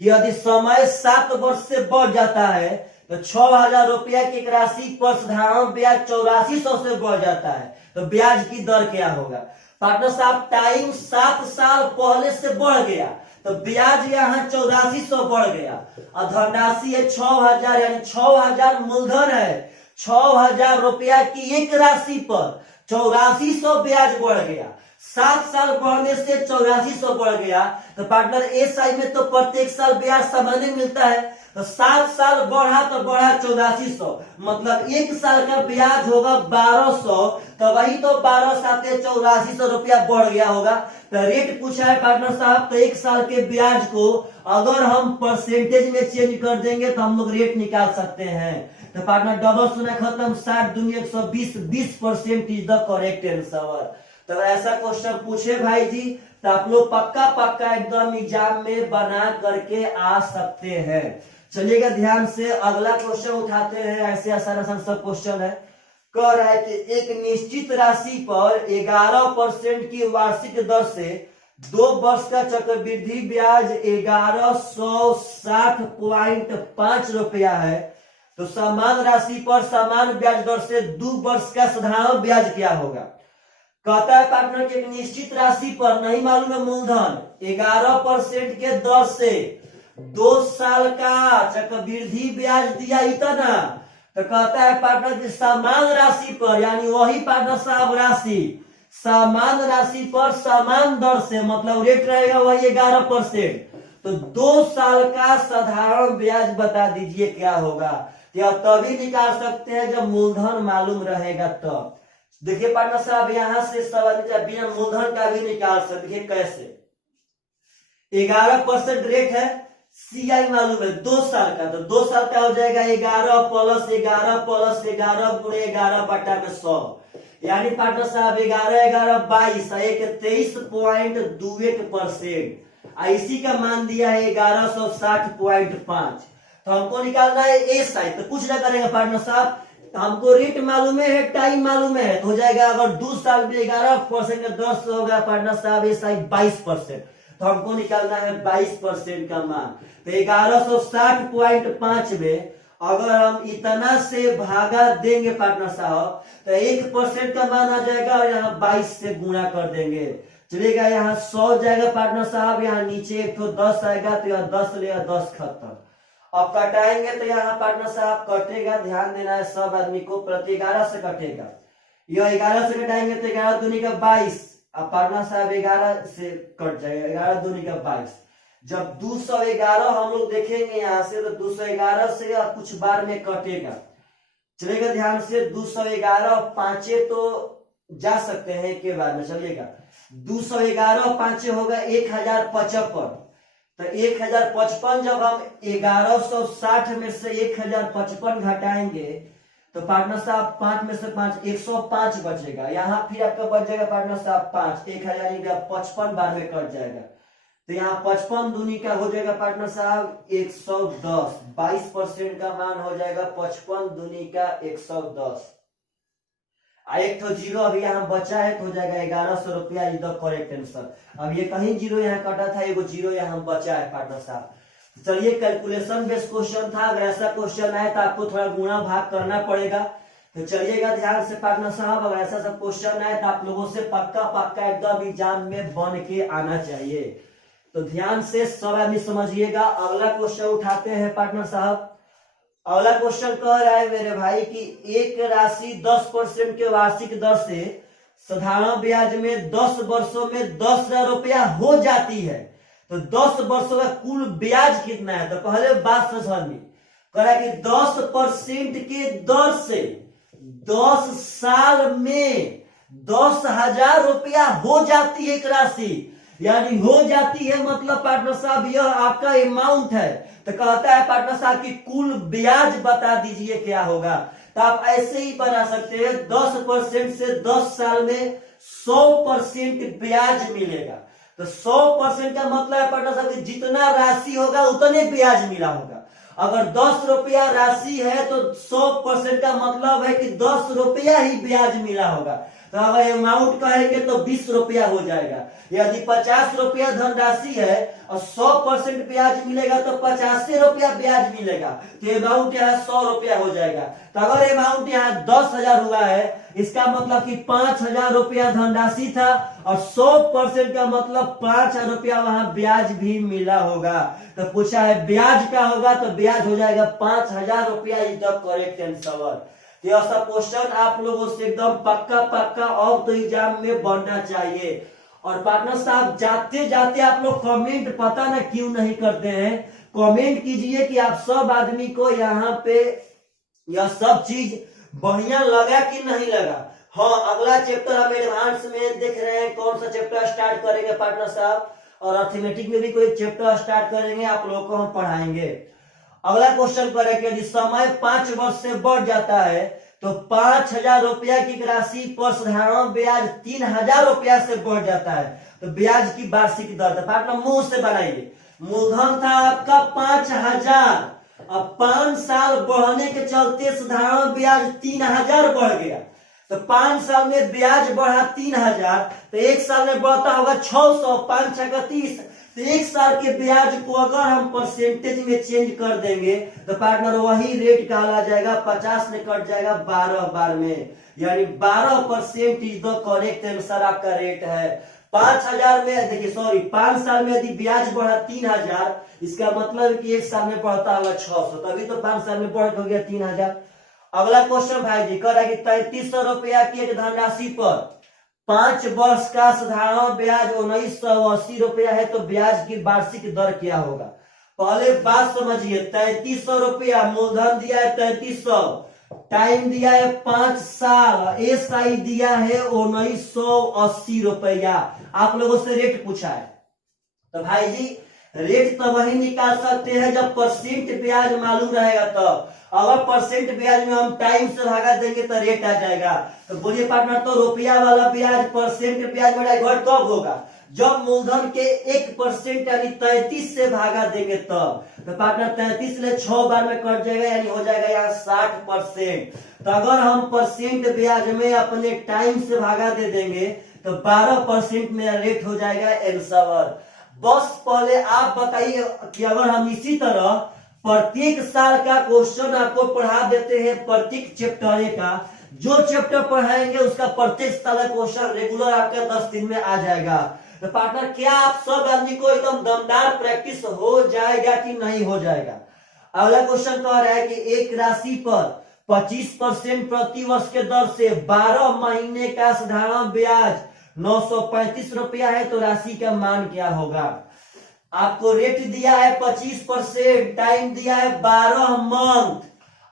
कि यदि समय 7 वर्ष से बढ़ जाता है तो 6000 रुपया की राशि पर साधारण ब्याज 8400 से बढ़ जाता है, तो ब्याज की दर क्या होगा। पार्टनर साहब टाइम 7 साल पहले से बढ़ गया तो ब्याज यहाँ 8400 बढ़ गया और धनराशि है 6000 यानी 6000 मूलधन है। 6000 रुपया की एक राशि पर 8400 ब्याज बढ़ गया। 7 साल बढ़ने से 8400 बढ़ गया। तो पार्टनर एसआई में तो प्रत्येक साल ब्याज सामान्य मिलता है, तो 7 साल बढ़ा तो बढ़ा 8400, मतलब एक साल का ब्याज होगा 1200। तो वही तो 12 7 8400 रुपया बढ़ गया होगा। तो रेट पूछा है पार्टनर साहब, तो एक साल के ब्याज को अगर हम परसेंटेज में चेंज कर देंगे तो हम लोग रेट निकाल सकते हैं। तो पार्टनर डबल सुना खत्म, 60 दूनी 120, 20% इज द करेक्ट आंसर। तो ऐसा क्वेश्चन पूछे भाई जी तो आप लोग पक्का एकदम एग्जाम में बना करके आ सकते हैं। चलिएगा ध्यान से अगला क्वेश्चन उठाते हैं। ऐसे आसान सब क्वेश्चन है। कह रहा है कि एक निश्चित राशि पर 11% की वार्षिक दर से 2 वर्ष का चक्रवृद्धि ब्याज 1160.5 रुपया है, तो समान राशि पर समान ब्याज दर से 2 वर्ष का साधारण ब्याज क्या होगा। कहता है पार्टनर की एक निश्चित राशि पर, नहीं मालूम है मूलधन, 11% के दर से 2 साल का चक्रवृद्धि ब्याज दिया इतना। तो कहता है पार्टनर की समान राशि पर यानी वही पार्टनर साहब राशि, समान राशि पर समान दर से मतलब रेट रहेगा वही 11%। तो 2 साल का साधारण ब्याज बता दीजिए क्या होगा। या तभी निकाल सकते हैं जब मूलधन मालूम रहेगा तब। देखिए पार्टनर साहब यहाँ से सवाल बिना मूलधन का भी निकाल सकते। देखिए कैसे, 11% रेट है, सीआई मालूम है 2 साल का, तो 2 साल का हो जाएगा 11 + 11 + 11 × 11/100, यानी पार्टनर साहब 11 11 22 1 23.21%। इसी का मान दिया है 1160.5। तो हमको निकालना है ए साइड। तो कुछ ना करेंगे पार्टनर साहब, हमको रेट मालूम है, टाइम मालूम है, तो हो जाएगा अगर 2 साल में 11% का 10 होगा पार्टनर साहब ए साइड 22%। तो हमको निकालना है 22% का मान। तो 1160.5 में अगर हम इतना से भागा देंगे पार्टनर साहब तो 1% का मान आ जाएगा और यहाँ 22 से गुणा कर देंगे। चलेगा, यहाँ 100 जाएगा पार्टनर साहब, यहाँ नीचे एक तो 10 आएगा तो यहाँ 10 लेगा, 10 खत्म। अब कटाएंगे तो यहाँ पार्टनर साहब कटेगा, ध्यान देना है सब आदमी को, प्रति 11 से कटेगा। यह 11 से कटाएंगे तो 11 दूनी का 22। अब पार्टनर साहब 11 से कट जाएगा, 11 दूनी का 22। जब 211 हम लोग देखेंगे यहाँ से तो 211 से कुछ बार में कटेगा। चलेगा, ध्यान से 211 और 5 तो जा सकते हैं एक बार में। चलिएगा, 211 और 5 होगा 1055। तो 1055 जब हम 1160 में से 1055 घटाएंगे तो पार्टनर साहब 5 में से 5 105 बचेगा। यहाँ फिर आपका बच जाएगा पार्टनर साहब 5, 1055 बार में कट जाएगा। तो यहाँ 55 दूनी का हो जाएगा पार्टनर साहब 110। 22% का मान हो जाएगा 55 दूनी का 110। एक तो जीरो अभी यहाँ बचा है तो हो जाएगा 1100 रुपया। Is the correct answer. अब ये कहीं जीरो यहाँ कटा था, एगो जीरो यहाँ बचा है पार्टनर साहब। चलिए, कैलकुलेशन बेस्ड क्वेश्चन था, अगर ऐसा क्वेश्चन आए तो आपको थोड़ा गुणा भाग करना पड़ेगा। तो चलिएगा ध्यान से पार्टनर साहब, अगर ऐसा सब क्वेश्चन आए तो आप लोगों से पक्का पक्का एकदम एग्जाम में बन के आना चाहिए। तो ध्यान से सब आदमी समझिएगा। अगला क्वेश्चन उठाते हैं पार्टनर साहब। अगला क्वेश्चन कह रहा है मेरे भाई कि एक राशि 10% के वार्षिक दर से साधारण ब्याज में 10 वर्षों में 10,000 रुपया हो जाती है। तो 10 वर्षों का कुल ब्याज कितना है? तो पहले बात समझनी, कह रहा है कि 10% के दर से 10 साल में 10,000 रुपया हो जाती है एक राशि। यानी हो जाती है मतलब पार्टनर साहब यह आपका अमाउंट है। तो कहता है पार्टनर साहब कि कुल ब्याज बता दीजिए क्या होगा। तो आप ऐसे ही बना सकते हैं, 10% से 10 साल में 100% ब्याज मिलेगा। तो 100% का मतलब है पार्टनर साहब जितना राशि होगा उतने ब्याज मिला होगा। अगर 10 रुपया राशि है तो 100% का मतलब है कि 10 रुपया ही ब्याज मिला होगा। तो अगर अमाउंट कहेंगे तो 20 रुपया हो जाएगा। यदि 50 रुपया धनराशि है और 100% ब्याज मिलेगा तो 85 रुपया ब्याज मिलेगा। तो अमाउंट यहाँ 100 रुपया हो जाएगा। तो अगर अमाउंट यहाँ 10,000 हुआ है, इसका मतलब कि 5,000 रुपया धनराशि था और 100% का मतलब 5,000 रुपया वहां ब्याज भी मिला होगा। तो पूछा है ब्याज का होगा तो ब्याज हो जाएगा 5,000 रुपया। Is the correct answer. यह सब क्वेश्चन आप लोगों से एकदम पक्का पक्का और तो एग्जाम में बनना चाहिए। और पार्टनर साहब जाते जाते आप लोग कमेंट पता ना क्यों नहीं करते हैं, कमेंट कीजिए कि आप सब आदमी को यहाँ पे यह सब चीज बढ़िया लगा कि नहीं लगा। हाँ, अगला चैप्टर हम एडवांस में देख रहे हैं कौन सा चैप्टर स्टार्ट करेंगे पार्टनर साहब, और अर्थमेटिक में भी कोई चैप्टर स्टार्ट करेंगे, आप लोगों को हम पढ़ाएंगे। अगला क्वेश्चन करेंगे यदि समय 5 वर्ष से बढ़ जाता है तो 5,000 रुपया की राशि पर साधारण ब्याज 3,000 रुपया से बढ़ जाता है तो ब्याज की वार्षिक दर। तो पार्टनर मुंह से बनाइए। मूलधन था आपका 5,000, अब 5 साल बढ़ने के चलते साधारण ब्याज 3,000 बढ़ गया। तो 5 साल में ब्याज बढ़ा 3,000, तो 1 साल में बढ़ता होगा 600, 5 6 का 30। तो 1 साल के ब्याज को अगर हम परसेंटेज में चेंज कर देंगे तो पार्टनर वही रेट कहला जाएगा, 50 में कट जाएगा 12 बार में, यानी 12% इज द करेक्ट आंसर आपका रेट है। 5,000 में देखिए, सॉरी 5 साल में यदि ब्याज बढ़ा 3,000, इसका मतलब कि 1 साल में बढ़ता होगा 600, तभी तो 5 साल में बढ़ हो गया 3,000। अगला क्वेश्चन भाई जी कह रहा है कि 3,300 रुपया की एक धनराशि पर 5 वर्ष का साधारण ब्याज 1,980 रुपया है तो ब्याज की वार्षिक दर क्या होगा। पहले बात समझिए, 3,300 रुपया मूलधन दिया है 3,300, टाइम दिया है 5 साल, एसआई दिया है 1,980 रुपया। आप लोगों से रेट पूछा है तो भाई जी रेट तो वही निकाल सकते हैं जब परसेंट ब्याज मालूम रहेगा। तब अगर परसेंट ब्याज में हम टाइम से भागा देंगे तो रेट आ जाएगा। तो बोलिए पार्टनर, तो रुपया वाला ब्याज परसेंट ब्याज में घट कब होगा जब मूलधन के 1% यानी 33 से भागा देंगे तब। तो पार्टनर 33 ले 6 बार में कट जाएगा, यानी हो जाएगा यहाँ 60%। तो अगर हम परसेंट ब्याज में अपने टाइम से भागा दे देंगे तो 12% मेरा रेट हो जाएगा आंसर। बस पहले आप बताइए कि अगर हम इसी तरह प्रत्येक साल का क्वेश्चन आपको पढ़ा देते हैं, प्रत्येक चैप्टर का जो चैप्टर पढ़ाएंगे उसका प्रत्येक साल का क्वेश्चन रेगुलर आपका 10 दिन में आ जाएगा। तो पार्टनर क्या आप सब आदमी को एकदम दमदार प्रैक्टिस हो जाएगा कि नहीं हो जाएगा? अगला क्वेश्चन कह रहा है कि एक राशि पर 25% प्रति वर्ष के दर से 12 महीने का साधारण ब्याज 935 रुपया है, तो राशि का मान क्या होगा? आपको रेट दिया है 25%, टाइम दिया है 12 मंथ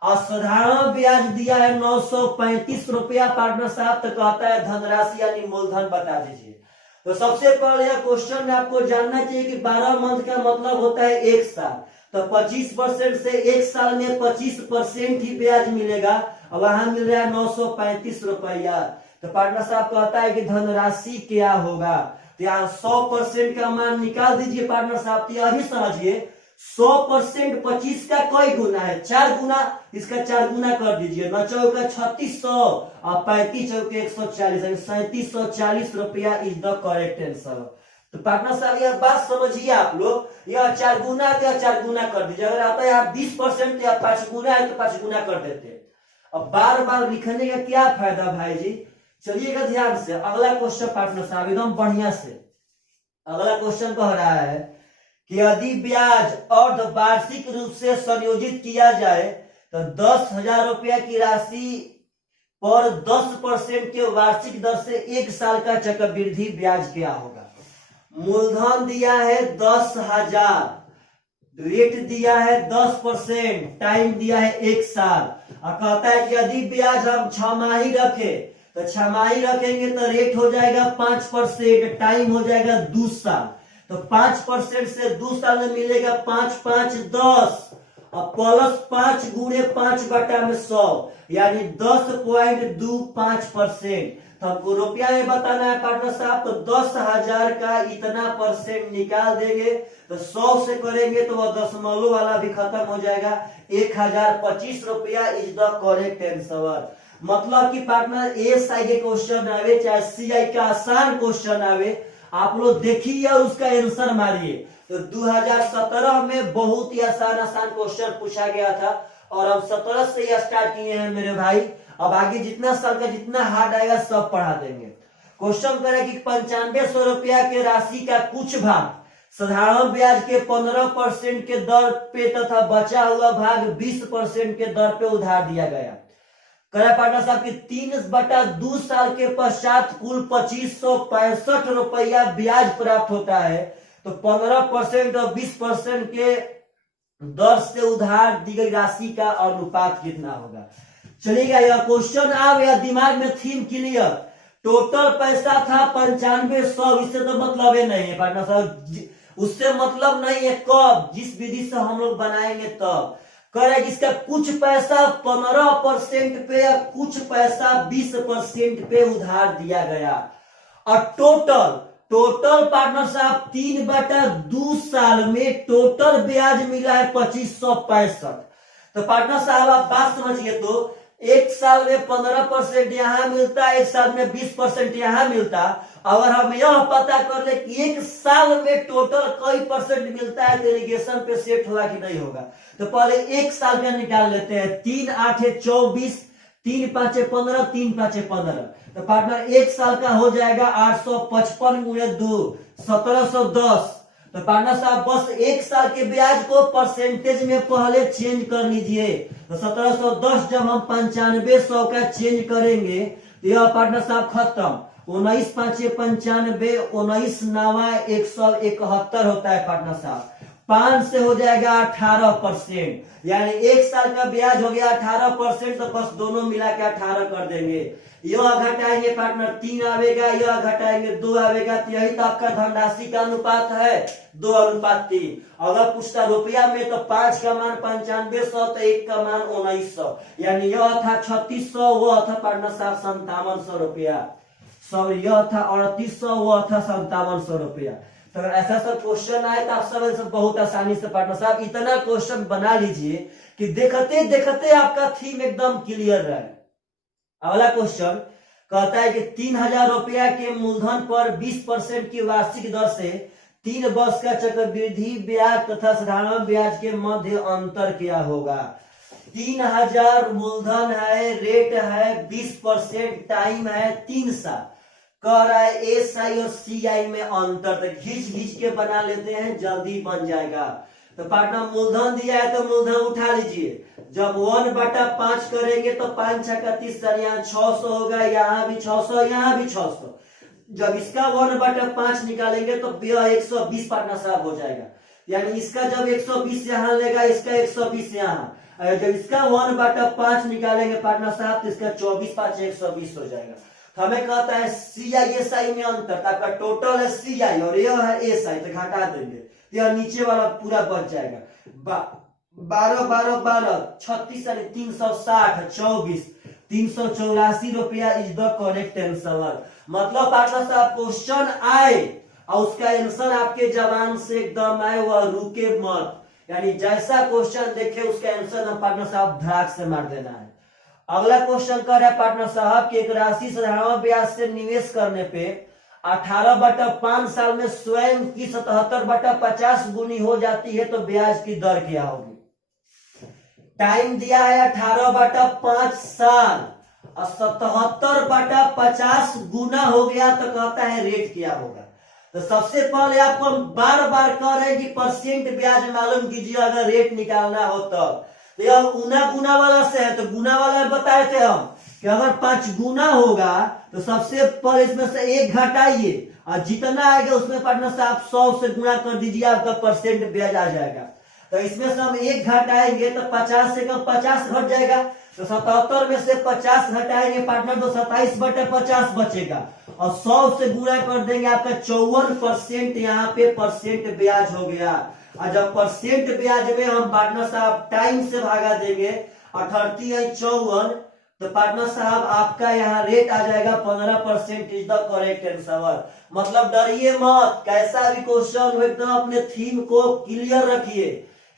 और साधारण ब्याज दिया है 935 रुपया पार्टनर साहब। तो कहता है धनराशि यानी मूलधन बता दीजिए। तो सबसे पहले यह क्वेश्चन में आपको जानना चाहिए कि 12 मंथ का मतलब होता है 1 साल। तो 25% से 1 साल में 25% ही ब्याज मिलेगा और वहां मिल रहा है 935 रुपया। तो पार्टनर साहब कहता है कि धनराशि क्या होगा? तो यहाँ 100% का मान निकाल दीजिए पार्टनर साहब। तो यही समझिए 100% 25 का कई गुना है? 4 गुना। इसका 4 गुना कर दीजिए। 9 चौका 3600 और 35 चौके 140, 3740 रुपया इज द करेक्ट आंसर। तो पार्टनर साहब यह बात समझिए आप लोग, यह 4 गुना या 4 गुना कर दीजिए। अगर आता है आप 20% या 5 गुना है तो 5 गुना कर देते। अब बार बार लिखने का क्या फायदा भाई जी? चलिएगा ध्यान से। अगला क्वेश्चन पार्टनर साहब एकदम बढ़िया से। अगला क्वेश्चन कह रहा है कि यदि ब्याज अर्धवार्षिक रूप से संयोजित किया जाए तो 10,000 रुपया की राशि पर 10% के वार्षिक दर से 1 साल का चक्रवृद्धि ब्याज क्या होगा? मूलधन दिया है 10,000, रेट दिया है 10%, टाइम दिया है 1 साल और कहता है कि यदि ब्याज हम 6 माही रखे तो 6 माही रखेंगे तो रेट हो जाएगा 5%, टाइम हो जाएगा 2 साल। तो 5% से 2 साल में मिलेगा 5 5 10 और प्लस 5 गुणे 5 बटा में 100 यानी 10.25%। तो हमको रुपया में बताना है पार्टनर साहब। तो 10,000 का इतना परसेंट निकाल देंगे तो 100 से करेंगे तो वह दशमलव वाला भी खत्म हो जाएगा। 1025 रुपया इज द करेक्ट आंसर। मतलब कि पार्टनर एएसआई के क्वेश्चन आवे चाहे सीआई का आसान क्वेश्चन आवे, आप लोग देखिए और उसका आंसर मारिए। तो 2017 में बहुत ही आसान क्वेश्चन पूछा गया था और हम 17 से ही स्टार्ट किए हैं मेरे भाई। अब आगे जितना साल का जितना हार्ड आएगा सब पढ़ा देंगे। क्वेश्चन करे कि 9500 रुपया के राशि का कुछ भाग साधारण ब्याज के 15% के दर पे तथा बचा हुआ भाग 20% के दर पे उधार दिया गया। करा पार्टनर साहब की 3/2 साल के पश्चात कुल 2565 रुपया ब्याज प्राप्त होता है। तो 15% और 20% के दर से उधार दी गई राशि का अनुपात कितना होगा? चलिएगा यह क्वेश्चन आ गया दिमाग में, थीम क्लियर। टोटल पैसा था 9500, इससे तो मतलब ही नहीं है पार्टनर साहब, उससे मतलब नहीं है कब, जिस विधि से हम लोग बनाएंगे तब। करे जिसका कुछ पैसा 15% पे या कुछ पैसा 20% पे उधार दिया गया और टोटल पार्टनर साहब 3/2 साल में टोटल ब्याज मिला है 2565। तो पार्टनर साहब आप बात समझिए, तो 1 साल में 15% यहाँ मिलता है, 1 साल में 20% यहाँ मिलता। अगर हम यह पता कर ले कि 1 साल में टोटल कई परसेंट मिलता है तो इरिगेशन पे सेट होगा कि नहीं होगा, तो पहले 1 साल का निकाल लेते हैं। 3 8 24, 3 5 15, 3 5 15। तो पार्टनर 1 साल का हो जाएगा 855 गुणे 2 1710। तो पार्टनर साहब बस 1 साल के ब्याज को परसेंटेज में पहले चेंज कर लीजिए। तो 1710 जब हम 9500 का चेंज करेंगे तो यह पार्टनर साहब खत्म। 19 5 95, 19 9 171 होता है पार्टनर साहब। 5 से हो जाएगा 18%, यानी 1 साल का ब्याज हो गया 18%। तो बस दोनों मिला के 18 कर देंगे। यह घटाएंगे पार्टनर 3 आवेगा, यह घटाएंगे 2 आवेगा। तो यही तो आपका धनराशि का अनुपात है 2:3। अगर पूछता रुपया में तो 5 का मान 9500 तो 1 का मान 1900, यानी यह था 3600, वह था पार्टनर साहब 5700 रुपया। सॉरी यह था 3800, वह था 5700 रुपया। तो अगर ऐसा सब क्वेश्चन आए तो आप सब बहुत आसानी से पार्टनर साहब इतना क्वेश्चन बना लीजिए कि देखते देखते आपका थीम एकदम क्लियर रहे। अगला क्वेश्चन कहता है कि 3000 रुपया के मूलधन पर 20% की वार्षिक दर से 3 वर्ष का चक्रवृद्धि ब्याज तथा साधारण ब्याज के मध्य अंतर क्या होगा। 3000 मूलधन है, रेट है 20%, टाइम है 3 साल। कह रहा है SI और CI में अंतर, तो घिंच घिंच के बना लेते हैं, जल्दी बन जाएगा। तो पार्टनर मूलधन दिया है तो मूलधन उठा लीजिए। जब 1/5 करेंगे तो 5 छक्का 30, यहाँ 600 होगा, यहाँ भी 600, यहाँ भी 600। जब इसका 1/5 निकालेंगे तो 120 पार्टनर साहब हो जाएगा। यानी इसका जब 120 यहाँ लेगा, इसका 120 यहाँ, जब इसका 1/5 निकालेंगे पार्टनर साहब तो इसका 24 5 120 हो जाएगा। तो हमें कहता है CI में अंतर, तो आपका टोटल है CI और यह है SI, तो घटा देंगे, यह नीचे वाला पूरा बच जाएगा। 12 12 12 36 यानी 360, 24 384 रुपया इज द करेक्ट आंसर। मतलब पार्टनर साहब क्वेश्चन आए और उसका आंसर आपके जबान से एकदम आए, वह रुके मत। यानी जैसा क्वेश्चन देखे उसका आंसर हम पार्टनर साहब धड़ाक से मार देना है। अगला क्वेश्चन कर रहा है पार्टनर साहब कि एक राशि साधारण ब्याज से निवेश करने पे 18/5 साल में स्वयं की 77/50 गुनी हो जाती है तो ब्याज की दर क्या होगी। टाइम दिया है 18/5 साल और 77/50 गुना हो गया तो कहता है रेट क्या होगा। तो सबसे पहले आपको हम बार बार कह रहे हैं कि परसेंट ब्याज मालूम कीजिए अगर रेट निकालना हो तो यह गुना वाला से है। तो गुना वाला बताए थे हम कि अगर 5 गुना होगा तो सबसे पहले इसमें से 1 घटाइए और जितना आएगा उसमें पार्टनर साहब 100 से गुना कर दीजिए, आपका परसेंट ब्याज आ जाएगा। तो इसमें से हम 1 घटाएंगे तो 50 से कम 50 घट जाएगा, तो 77 में से 50 घटाएंगे पार्टनर तो 27/50 बचेगा और 100 से गुना कर देंगे, आपका 54% यहाँ पे परसेंट ब्याज हो गया। और जब परसेंट ब्याज में हम पार्टनर साहब टाइम से भागा देंगे 38 तो पार्टनर साहब आपका यहाँ रेट आ जाएगा 15% इज द करेक्ट आंसर। मतलब डरिए मत, कैसा भी क्वेश्चन हो एकदम अपने थीम को क्लियर रखिए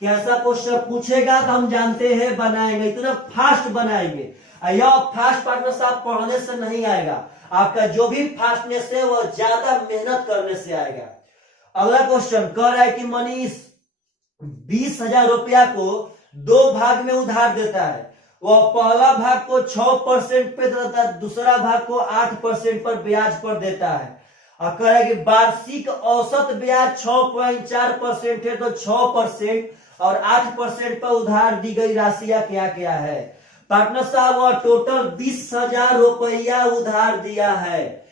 कि ऐसा क्वेश्चन पूछेगा तो हम जानते हैं बनाएंगे, इतना फास्ट बनाएंगे। यह फास्ट पार्टनर साहब पढ़ने से नहीं आएगा, आपका जो भी फास्टनेस है वो ज्यादा मेहनत करने से आएगा। अगला क्वेश्चन कह रहा है कि मनीष 20,000 रुपया को 2 भाग में उधार देता है। वह पहला भाग को 6% पे देता है, दूसरा भाग को 8% पर ब्याज पर देता है और कह रहा है कि वार्षिक औसत ब्याज 6.4% है, तो 6% और 8% पर उधार दी गई राशियां क्या क्या है। पार्टनर साहब वह टोटल 20,000 रुपया उधार दिया है,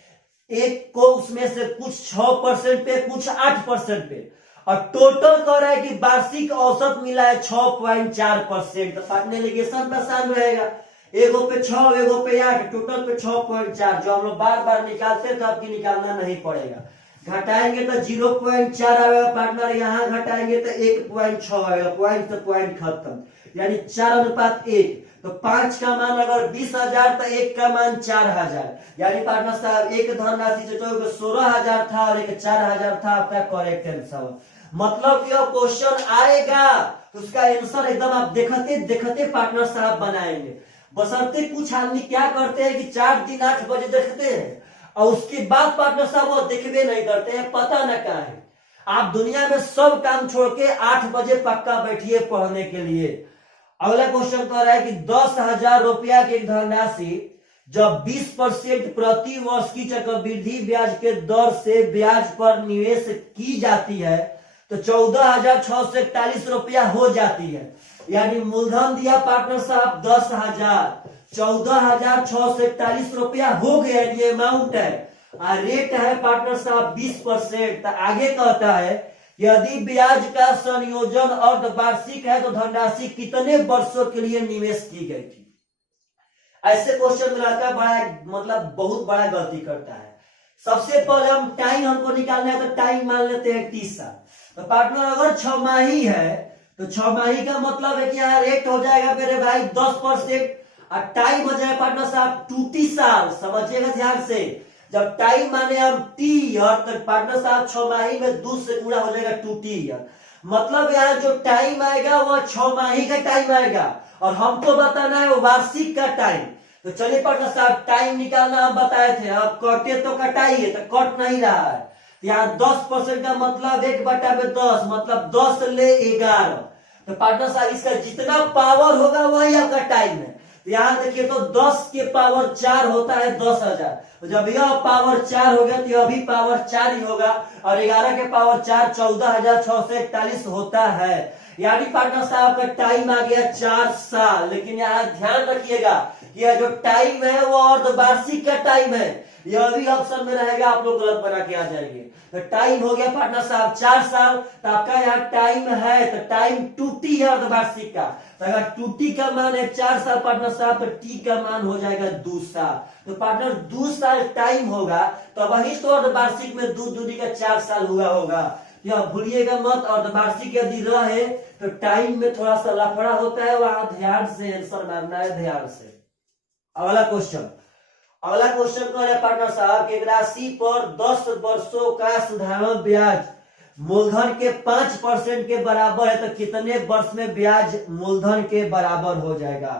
एक को उसमें से कुछ 6% पे कुछ 8% पे, और टोटल कह रहा है कि वार्षिक औसत मिला है 6.4%। तो पार्टनर आसान रहेगा, एगो पे 6 एगो पे 8, टोटल पे 6.4, जो हम लोग बार बार निकालते हैं तो आपकी निकालना नहीं पड़ेगा। घटाएंगे तो 0.4 आएगा पार्टनर, यहाँ घटाएंगे तो 1.6 आएगा, पॉइंट से पॉइंट खत्म, यानी 4:1। तो 5 का मान अगर 20,000 तो 1 का मान 4,000, यानी पार्टनर साहब एक धनराशि जो 16,000 था और एक 4,000 था, आपका करेक्ट आंसर। मतलब यह क्वेश्चन आएगा तो उसका आंसर एकदम आप देखते देखते पार्टनर साहब बनाएंगे। बशर्ते कुछ आदमी क्या करते हैं कि 4 दिन 8 बजे देखते हैं और उसके बाद पार्टनर साहब वो देखबे नहीं करते हैं, पता न क्या है। आप दुनिया में सब काम छोड़ के 8 बजे पक्का बैठिए पढ़ने के लिए। अगला क्वेश्चन कह रहा है कि 10,000 रुपया की धनराशि जब 20% प्रति वर्ष की चक्रवृद्धि ब्याज के दर से ब्याज पर निवेश की जाती है तो 14,641 रुपया हो जाती है। यानी मूलधन दिया पार्टनर साहब 10,000, 14,641 रुपया हो गया, ये अमाउंट है। रेट है पार्टनर साहब 20%। तो आगे कहता है यदि ब्याज का संयोजन अर्धवार्षिक है तो धनराशि कितने वर्षों के लिए निवेश की गई थी। ऐसे क्वेश्चन में लड़का मतलब बहुत बड़ा गलती करता है। सबसे पहले हम टाइम हमको निकालना है तो टाइम मान लेते हैं 30 साल। तो पार्टनर अगर 6 माही है तो 6 माही का मतलब है कि यहाँ रेट हो जाएगा मेरे भाई 10% और टाइम हो जाएगा पार्टनर साहब 20 साल। समझिएगा ध्यान से, जब टाइम माने हम टी ईयर, तो पार्टनर साहब 6 माही में 2 से गुणा हो जाएगा 2t ईयर। मतलब यहाँ जो टाइम आएगा वह 6 माही का टाइम आएगा, और हमको बताना है वार्षिक का टाइम। तो चलिए पार्टनर साहब टाइम निकालना हम बताए थे, अब कटे तो कटाइए, तो कट नहीं रहा है। यहाँ 10% का मतलब 1/10, मतलब 10 ले 11। तो पार्टनर साहब इसका जितना पावर होगा वही आपका टाइम है। तो यहाँ देखिए तो 10 के पावर 4 होता है 10,000। तो जब यह पावर 4 हो गया तो यह भी पावर 4 ही होगा, और 11 के पावर 4 14,641 होता है। यानी पार्टनर साहब का टाइम आ गया 4 साल। लेकिन यहाँ ध्यान रखिएगा कि यह जो टाइम है वो अर्धवार्षिक का टाइम है, यह भी ऑप्शन में रहेगा, आप लोग गलत बना के आ जाएंगे। तो टाइम हो गया पार्टनर साहब 4 साल, तो आपका यहाँ टाइम है, तो टाइम 2t है अर्धवार्षिक का। तो अगर 2t का मान है 4 साल पार्टनर साहब, तो t का मान हो जाएगा 2 साल। तो पार्टनर 2 साल टाइम होगा, तो वही तो अर्धवार्षिक में 2 दूनी का 4 साल हुआ होगा। यह भूलिएगा मत। अर्धवार्षिक यदि रहे तो टाइम में थोड़ा सा लफड़ा होता है, वहां ध्यान से आंसर मारना है, ध्यान से। अगला क्वेश्चन कह रहे पार्टनर साहब, एक राशि पर 10 वर्षों का साधारण ब्याज मूलधन के 5% के बराबर है, तो कितने वर्ष में ब्याज मूलधन के बराबर हो जाएगा?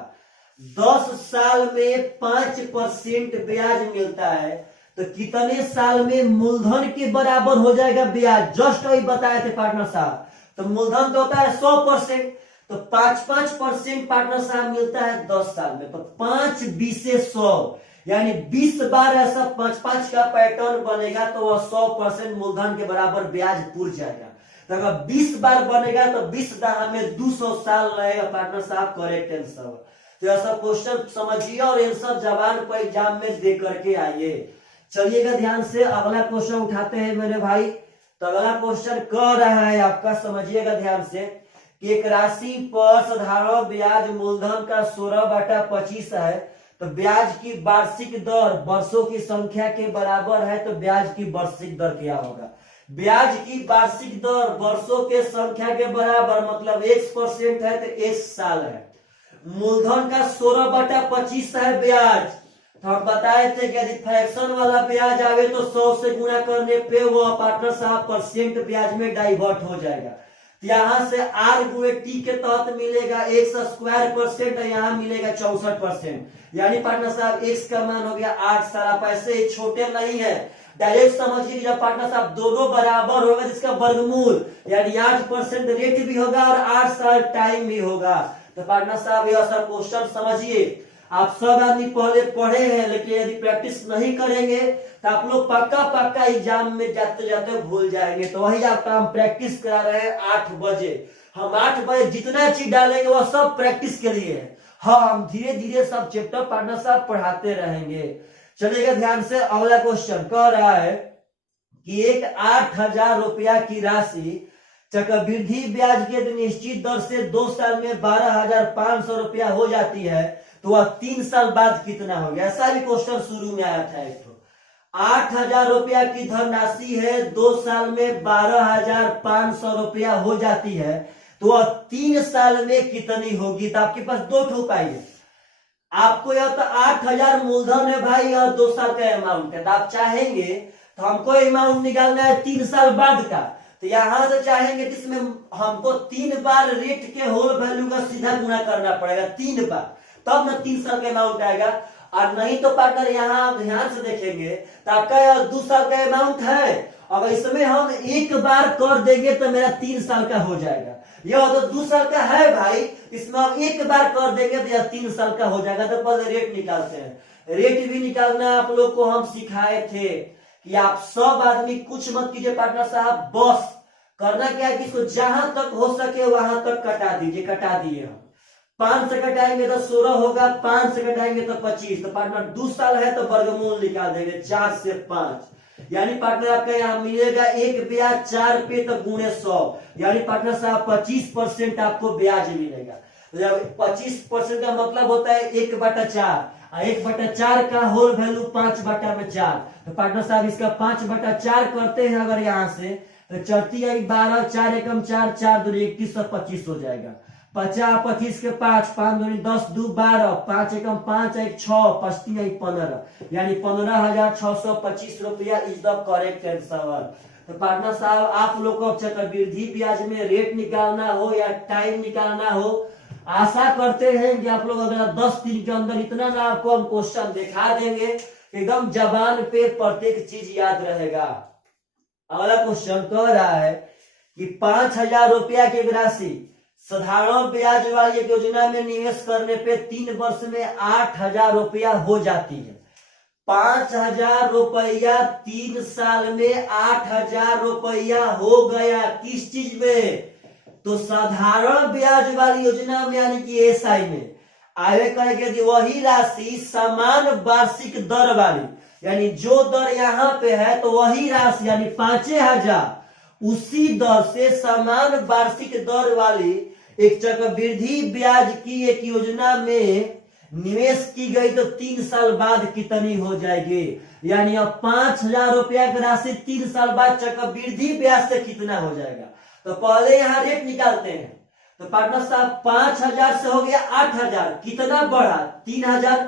10 साल में 5% ब्याज मिलता है, तो कितने साल में मूलधन के बराबर हो जाएगा ब्याज? जस्ट अभी बताए थे पार्टनर साहब। तो मूलधन तो होता है 100%, तो 5% पार्टनर साहब मिलता है 10 साल में। तो 5 20 100, यानी 20 बार ऐसा 5-5 का पैटर्न बनेगा, तो वह 100% मूलधन के बराबर ब्याज पूर जाएगा। तो अगर 20 बार बनेगा तो 20 दाह में 200 साल रहेगा पार्टनर साहब, करेक्ट आंसर। तो ऐसा क्वेश्चन समझिए और आंसर जवान को एग्जाम में दे करके आइए। चलिएगा ध्यान से, अगला क्वेश्चन उठाते हैं मेरे भाई। तो अगला क्वेश्चन कह रहा है आपका, समझिएगा ध्यान से, कि एक राशि पर साधारण ब्याज मूलधन का 16/25 है, तो ब्याज की वार्षिक दर वर्षों की संख्या के बराबर है, तो ब्याज की वार्षिक दर क्या होगा? ब्याज की वार्षिक दर वर्षों के संख्या के बराबर, मतलब 1% है तो 1 साल है। मूलधन का 16/25 है ब्याज, तो हम बताए थे कि यदि फ्रैक्शन वाला ब्याज आवे तो 100 से गुणा करने पे वह पार्टनर साहब परसेंट ब्याज में डाइवर्ट हो जाएगा। यहाँ से R गुणे T के तहत मिलेगा x²%, यहाँ मिलेगा 64%। यानी पार्टनर साहब x का मान हो गया 8 साल। आप ऐसे छोटे नहीं है, डायरेक्ट समझिए, जब पार्टनर साहब दोनों बराबर होगा जिसका वर्गमूल, यानी 8% रेट भी होगा और 8 साल टाइम भी होगा। तो पार्टनर साहब यह सब क्वेश्चन समझिए। आप सब आदमी पहले पढ़े हैं, लेकिन यदि प्रैक्टिस नहीं करेंगे तो आप लोग पक्का एग्जाम में जाते जाते भूल जाएंगे। तो वही आपका हम प्रैक्टिस करा रहे हैं 8 बजे। हम 8 बजे जितना चीज डालेंगे वह सब प्रैक्टिस के लिए है। हाँ, हम धीरे धीरे सब चैप्टर पार्टनर साहब पढ़ाते रहेंगे। चलिएगा ध्यान से, अगला क्वेश्चन कह रहा है कि एक 8,000 रुपया की राशि चक्रवृद्धि ब्याज के निश्चित दर से 2 साल में 12,500 रुपया हो जाती है, तो वह 3 साल बाद कितना हो गया? ऐसा भी क्वेश्चन शुरू में आया था एक तो। 8,000 रुपया की धनराशि है, 2 साल में 12,500 रुपया हो जाती है, तो वह 3 साल में कितनी होगी? तो आपके पास 2 उपाय है। आपको यह तो 8,000 मूलधन है भाई, और 2 साल का अमाउंट है, तो आप चाहेंगे तो हमको अमाउंट निकालना है 3 साल बाद का। तो यहां से चाहेंगे तो इसमें हमको 3 बार रेट के होल वैल्यू का सीधा गुणा करना पड़ेगा, 3 बार, तब ना 3 साल का अमाउंट आएगा। और नहीं तो पार्टनर यहाँ आप ध्यान से देखेंगे तो आपका 2 साल का अमाउंट है, अगर इसमें हम 1 बार कर देंगे तो मेरा 3 साल का हो जाएगा। यह तो 2 साल का है भाई, इसमें हम 1 बार कर देंगे तो यह 3 साल का हो जाएगा। तो पहले रेट निकालते हैं। रेट भी निकालना आप लोग को हम सिखाए थे कि आप सब आदमी कुछ मत कीजिए पार्टनर साहब, बस करना क्या है कि इसको जहां तक हो सके वहां तक कटा दीजिए। कटा दिए हम, 5 से कटाएंगे तो 16 होगा, 5 से कटाएंगे तो 25। तो पार्टनर 2 साल है तो वर्गमूल निकाल देंगे 4 से 5, यानी पार्टनर आपका यहाँ मिलेगा एक ब्याज 4 पे तो गुणे 100, यानी पार्टनर साहब 25% आपको ब्याज मिलेगा। तो जब 25% का मतलब होता है 1/4, 1/4 का होल वैल्यू 5/4। तो पार्टनर साहब इसका 5/4 करते हैं अगर यहाँ से, तो चलती है 12, 4 एकम 4, 4 दूनी 21 और 25 हो जाएगा। 50 25 के 5 5 दूनी 10 2 12 5 एकम 5 1 6 5 3 15 यानी 15,625 रुपया इज द करेक्ट आंसर। तो पार्टनर साहब आप लोग को चक्रवृद्धि ब्याज में रेट निकालना हो या टाइम निकालना हो, आशा करते हैं कि आप लोग अगर 10 दिन के अंदर इतना ना आपको हम क्वेश्चन दिखा देंगे, एकदम जबान पे प्रत्येक चीज याद रहेगा। अगला क्वेश्चन कह रहा है कि 5,000 रुपया की राशि साधारण ब्याज वाली एक योजना में निवेश करने पे 3 वर्ष में 8,000 रुपया हो जाती है। 5,000 रुपया 3 साल में 8,000 रुपया हो गया किस चीज में? तो साधारण ब्याज वाली योजना में यानी कि एसआई में आगे करेंगे वही राशि समान वार्षिक दर वाली, यानी जो दर यहाँ पे है तो वही राशि यानी 5,000 उसी दर से समान वार्षिक दर वाली एक चक्रवृद्धि ब्याज की एक योजना में निवेश की गई तो 3 साल बाद कितनी हो जाएगी? यानी अब 5,000 रुपया की राशि 3 साल बाद चक्रवृद्धि ब्याज से कितना हो जाएगा? तो पहले यहाँ रेट निकालते हैं। तो पार्टनर साहब 5,000 से हो गया 8,000, कितना बढ़ा? 3,000।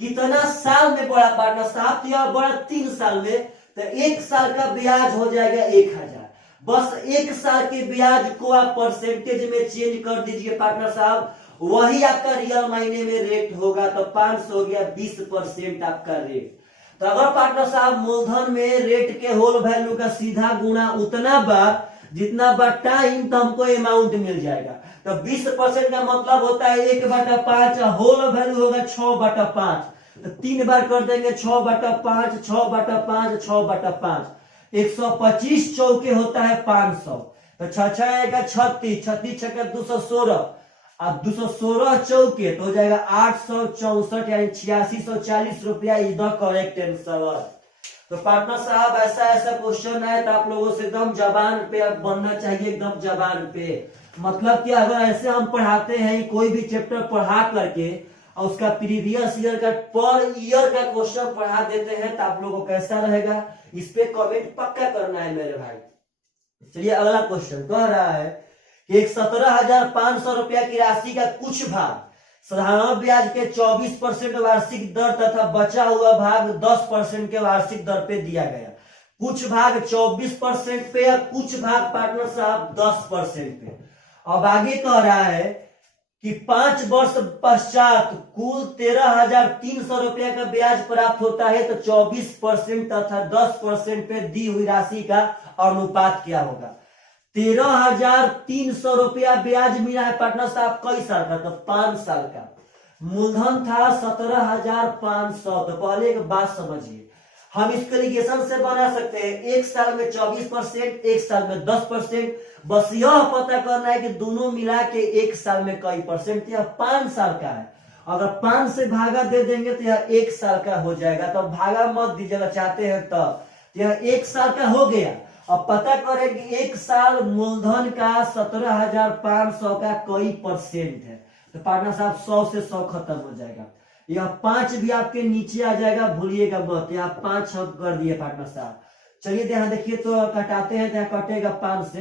कितना साल में बढ़ा पार्टनर साहब? तो यह बढ़ा 3 साल में, तो 1 साल का ब्याज हो जाएगा 1,000। बस 1 साल के ब्याज को आप परसेंटेज में चेंज कर दीजिए पार्टनर साहब, वही आपका रियल मायने में रेट होगा। तो 500 हो गया 20% आपका रेट। तो अगर पार्टनर साहब मूलधन में रेट के होल वैल्यू का सीधा गुणा उतना बार जितना बार टाइम, तो हमको अमाउंट मिल जाएगा। तो 20% का मतलब होता है 1/5, होल वैल्यू होगा 6/5। तो 3 बार कर देंगे 6/5 6/5 6/5, 125 चौके होता है 500। तो 6 6 36 36 छक्का 216, अब 216 चौके तो हो जाएगा 864 यानी 8640 रुपया इज द करेक्ट आंसर। तो पार्टनर साहब ऐसा ऐसा क्वेश्चन है तो आप लोगों से एकदम जबान पे बनना चाहिए, एकदम जबान पे। मतलब कि अगर ऐसे हम पढ़ाते हैं कोई भी चैप्टर पढ़ा करके और उसका प्रीवियस ईयर का पर ईयर का क्वेश्चन पढ़ा देते हैं तो आप लोगों को कैसा रहेगा, इस पे कमेंट पक्का करना है मेरे भाई। चलिए अगला क्वेश्चन कह रहा है कि एक 17,500 रुपया की राशि का कुछ भाग साधारण ब्याज के 24% वार्षिक दर तथा बचा हुआ भाग 10% के वार्षिक दर पे दिया गया। कुछ भाग 24% पे या कुछ भाग पार्टनर साहब 10% पे। अब आगे कह रहा है कि 5 वर्ष पश्चात कुल 13,300 रुपया का ब्याज प्राप्त होता है, तो 24% तथा 10% पे दी हुई राशि का अनुपात क्या होगा? 13,300 रुपया ब्याज मिला है पार्टनर साहब कई साल का? तो 5 साल का। मूलधन था 17,500। तो पहले एक बात समझिए, हम इसको लिगेशन से बना सकते हैं, 1 साल में 24%, 1 साल में 10%। बस यह पता करना है कि दोनों मिला के 1 साल में कई परसेंट, यह 5 साल का है। अगर 5 से भागा दे देंगे तो यह 1 साल का हो जाएगा। तो भागा मत दीजिएगा, चाहते हैं तब। यह 1 साल का हो गया। अब पता करें कि 1 साल मूलधन का 17,500 का कई परसेंट है? तो पार्टनर साहब 100 से 100 खत्म हो जाएगा। यह 5 भी आपके नीचे आ जाएगा, भूलिएगा मत। यहाँ 5 हम कर दिए पार्टनर साहब। चलिए यहाँ देखिए तो कटाते हैं, तो यहाँ कटेगा 5 से।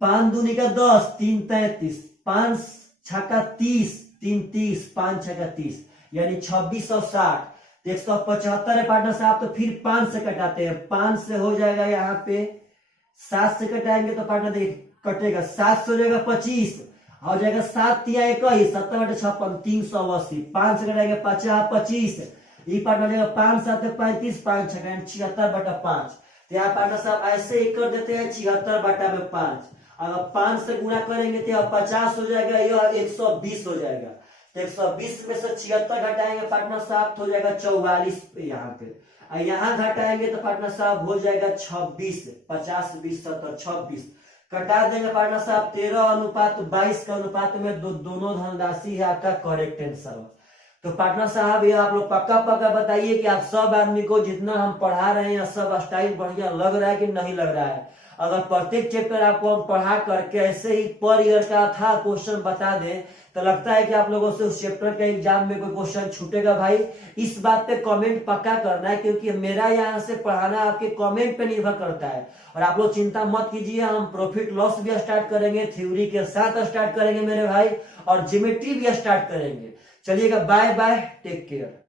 5 दूनी का 10, 3 33, 5 छक्का 30, 3 30, 5 छक्का 30 यानी 2660। 175 है पार्टनर साहब। तो फिर 5 से कटाते हैं, 5 से हो जाएगा यहाँ पे 7 से कटाएंगे तो पार्टनर देखिए कटेगा 7 से हो जाएगा 25, हो जाएगा 7 तिया 21, 7/56 380। 5 से कटाएंगे 50 25, ये पार्टनर जाएगा 5 7 35, 5 छक्का 76/5। तो यहाँ पार्टनर साहब ऐसे ही कर देते हैं 76/5। अगर 5 से गुणा करेंगे तो 50 हो जाएगा, यह 120 हो जाएगा। तो 120 में से 76 घटाएंगे पार्टनर साहब तो हो जाएगा 44 यहाँ पे। यहाँ घटाएंगे तो पार्टनर साहब हो जाएगा 26, 50 20 70 26। कटा देंगे पार्टनर साहब 13:22 के अनुपात में दोनों धनराशि है आपका करेक्ट आंसर। तो पार्टनर साहब ये आप लोग पक्का पक्का बताइए कि आप सब आदमी को जितना हम पढ़ा रहे हैं सब स्टाइल बढ़िया लग रहा है कि नहीं लग रहा है? अगर प्रत्येक चैप्टर आपको हम पढ़ा करके ऐसे ही पर ईयर का था क्वेश्चन बता दें तो लगता है कि आप लोगों से उस चैप्टर के एग्जाम में कोई क्वेश्चन छूटेगा भाई, इस बात पे कमेंट पक्का करना है, क्योंकि मेरा यहाँ से पढ़ाना आपके कमेंट पे निर्भर करता है। और आप लोग चिंता मत कीजिए, हम प्रॉफिट लॉस भी स्टार्ट करेंगे, थ्योरी के साथ स्टार्ट करेंगे मेरे भाई, और ज्योमेट्री भी स्टार्ट करेंगे। चलिएगा, बाय बाय, टेक केयर।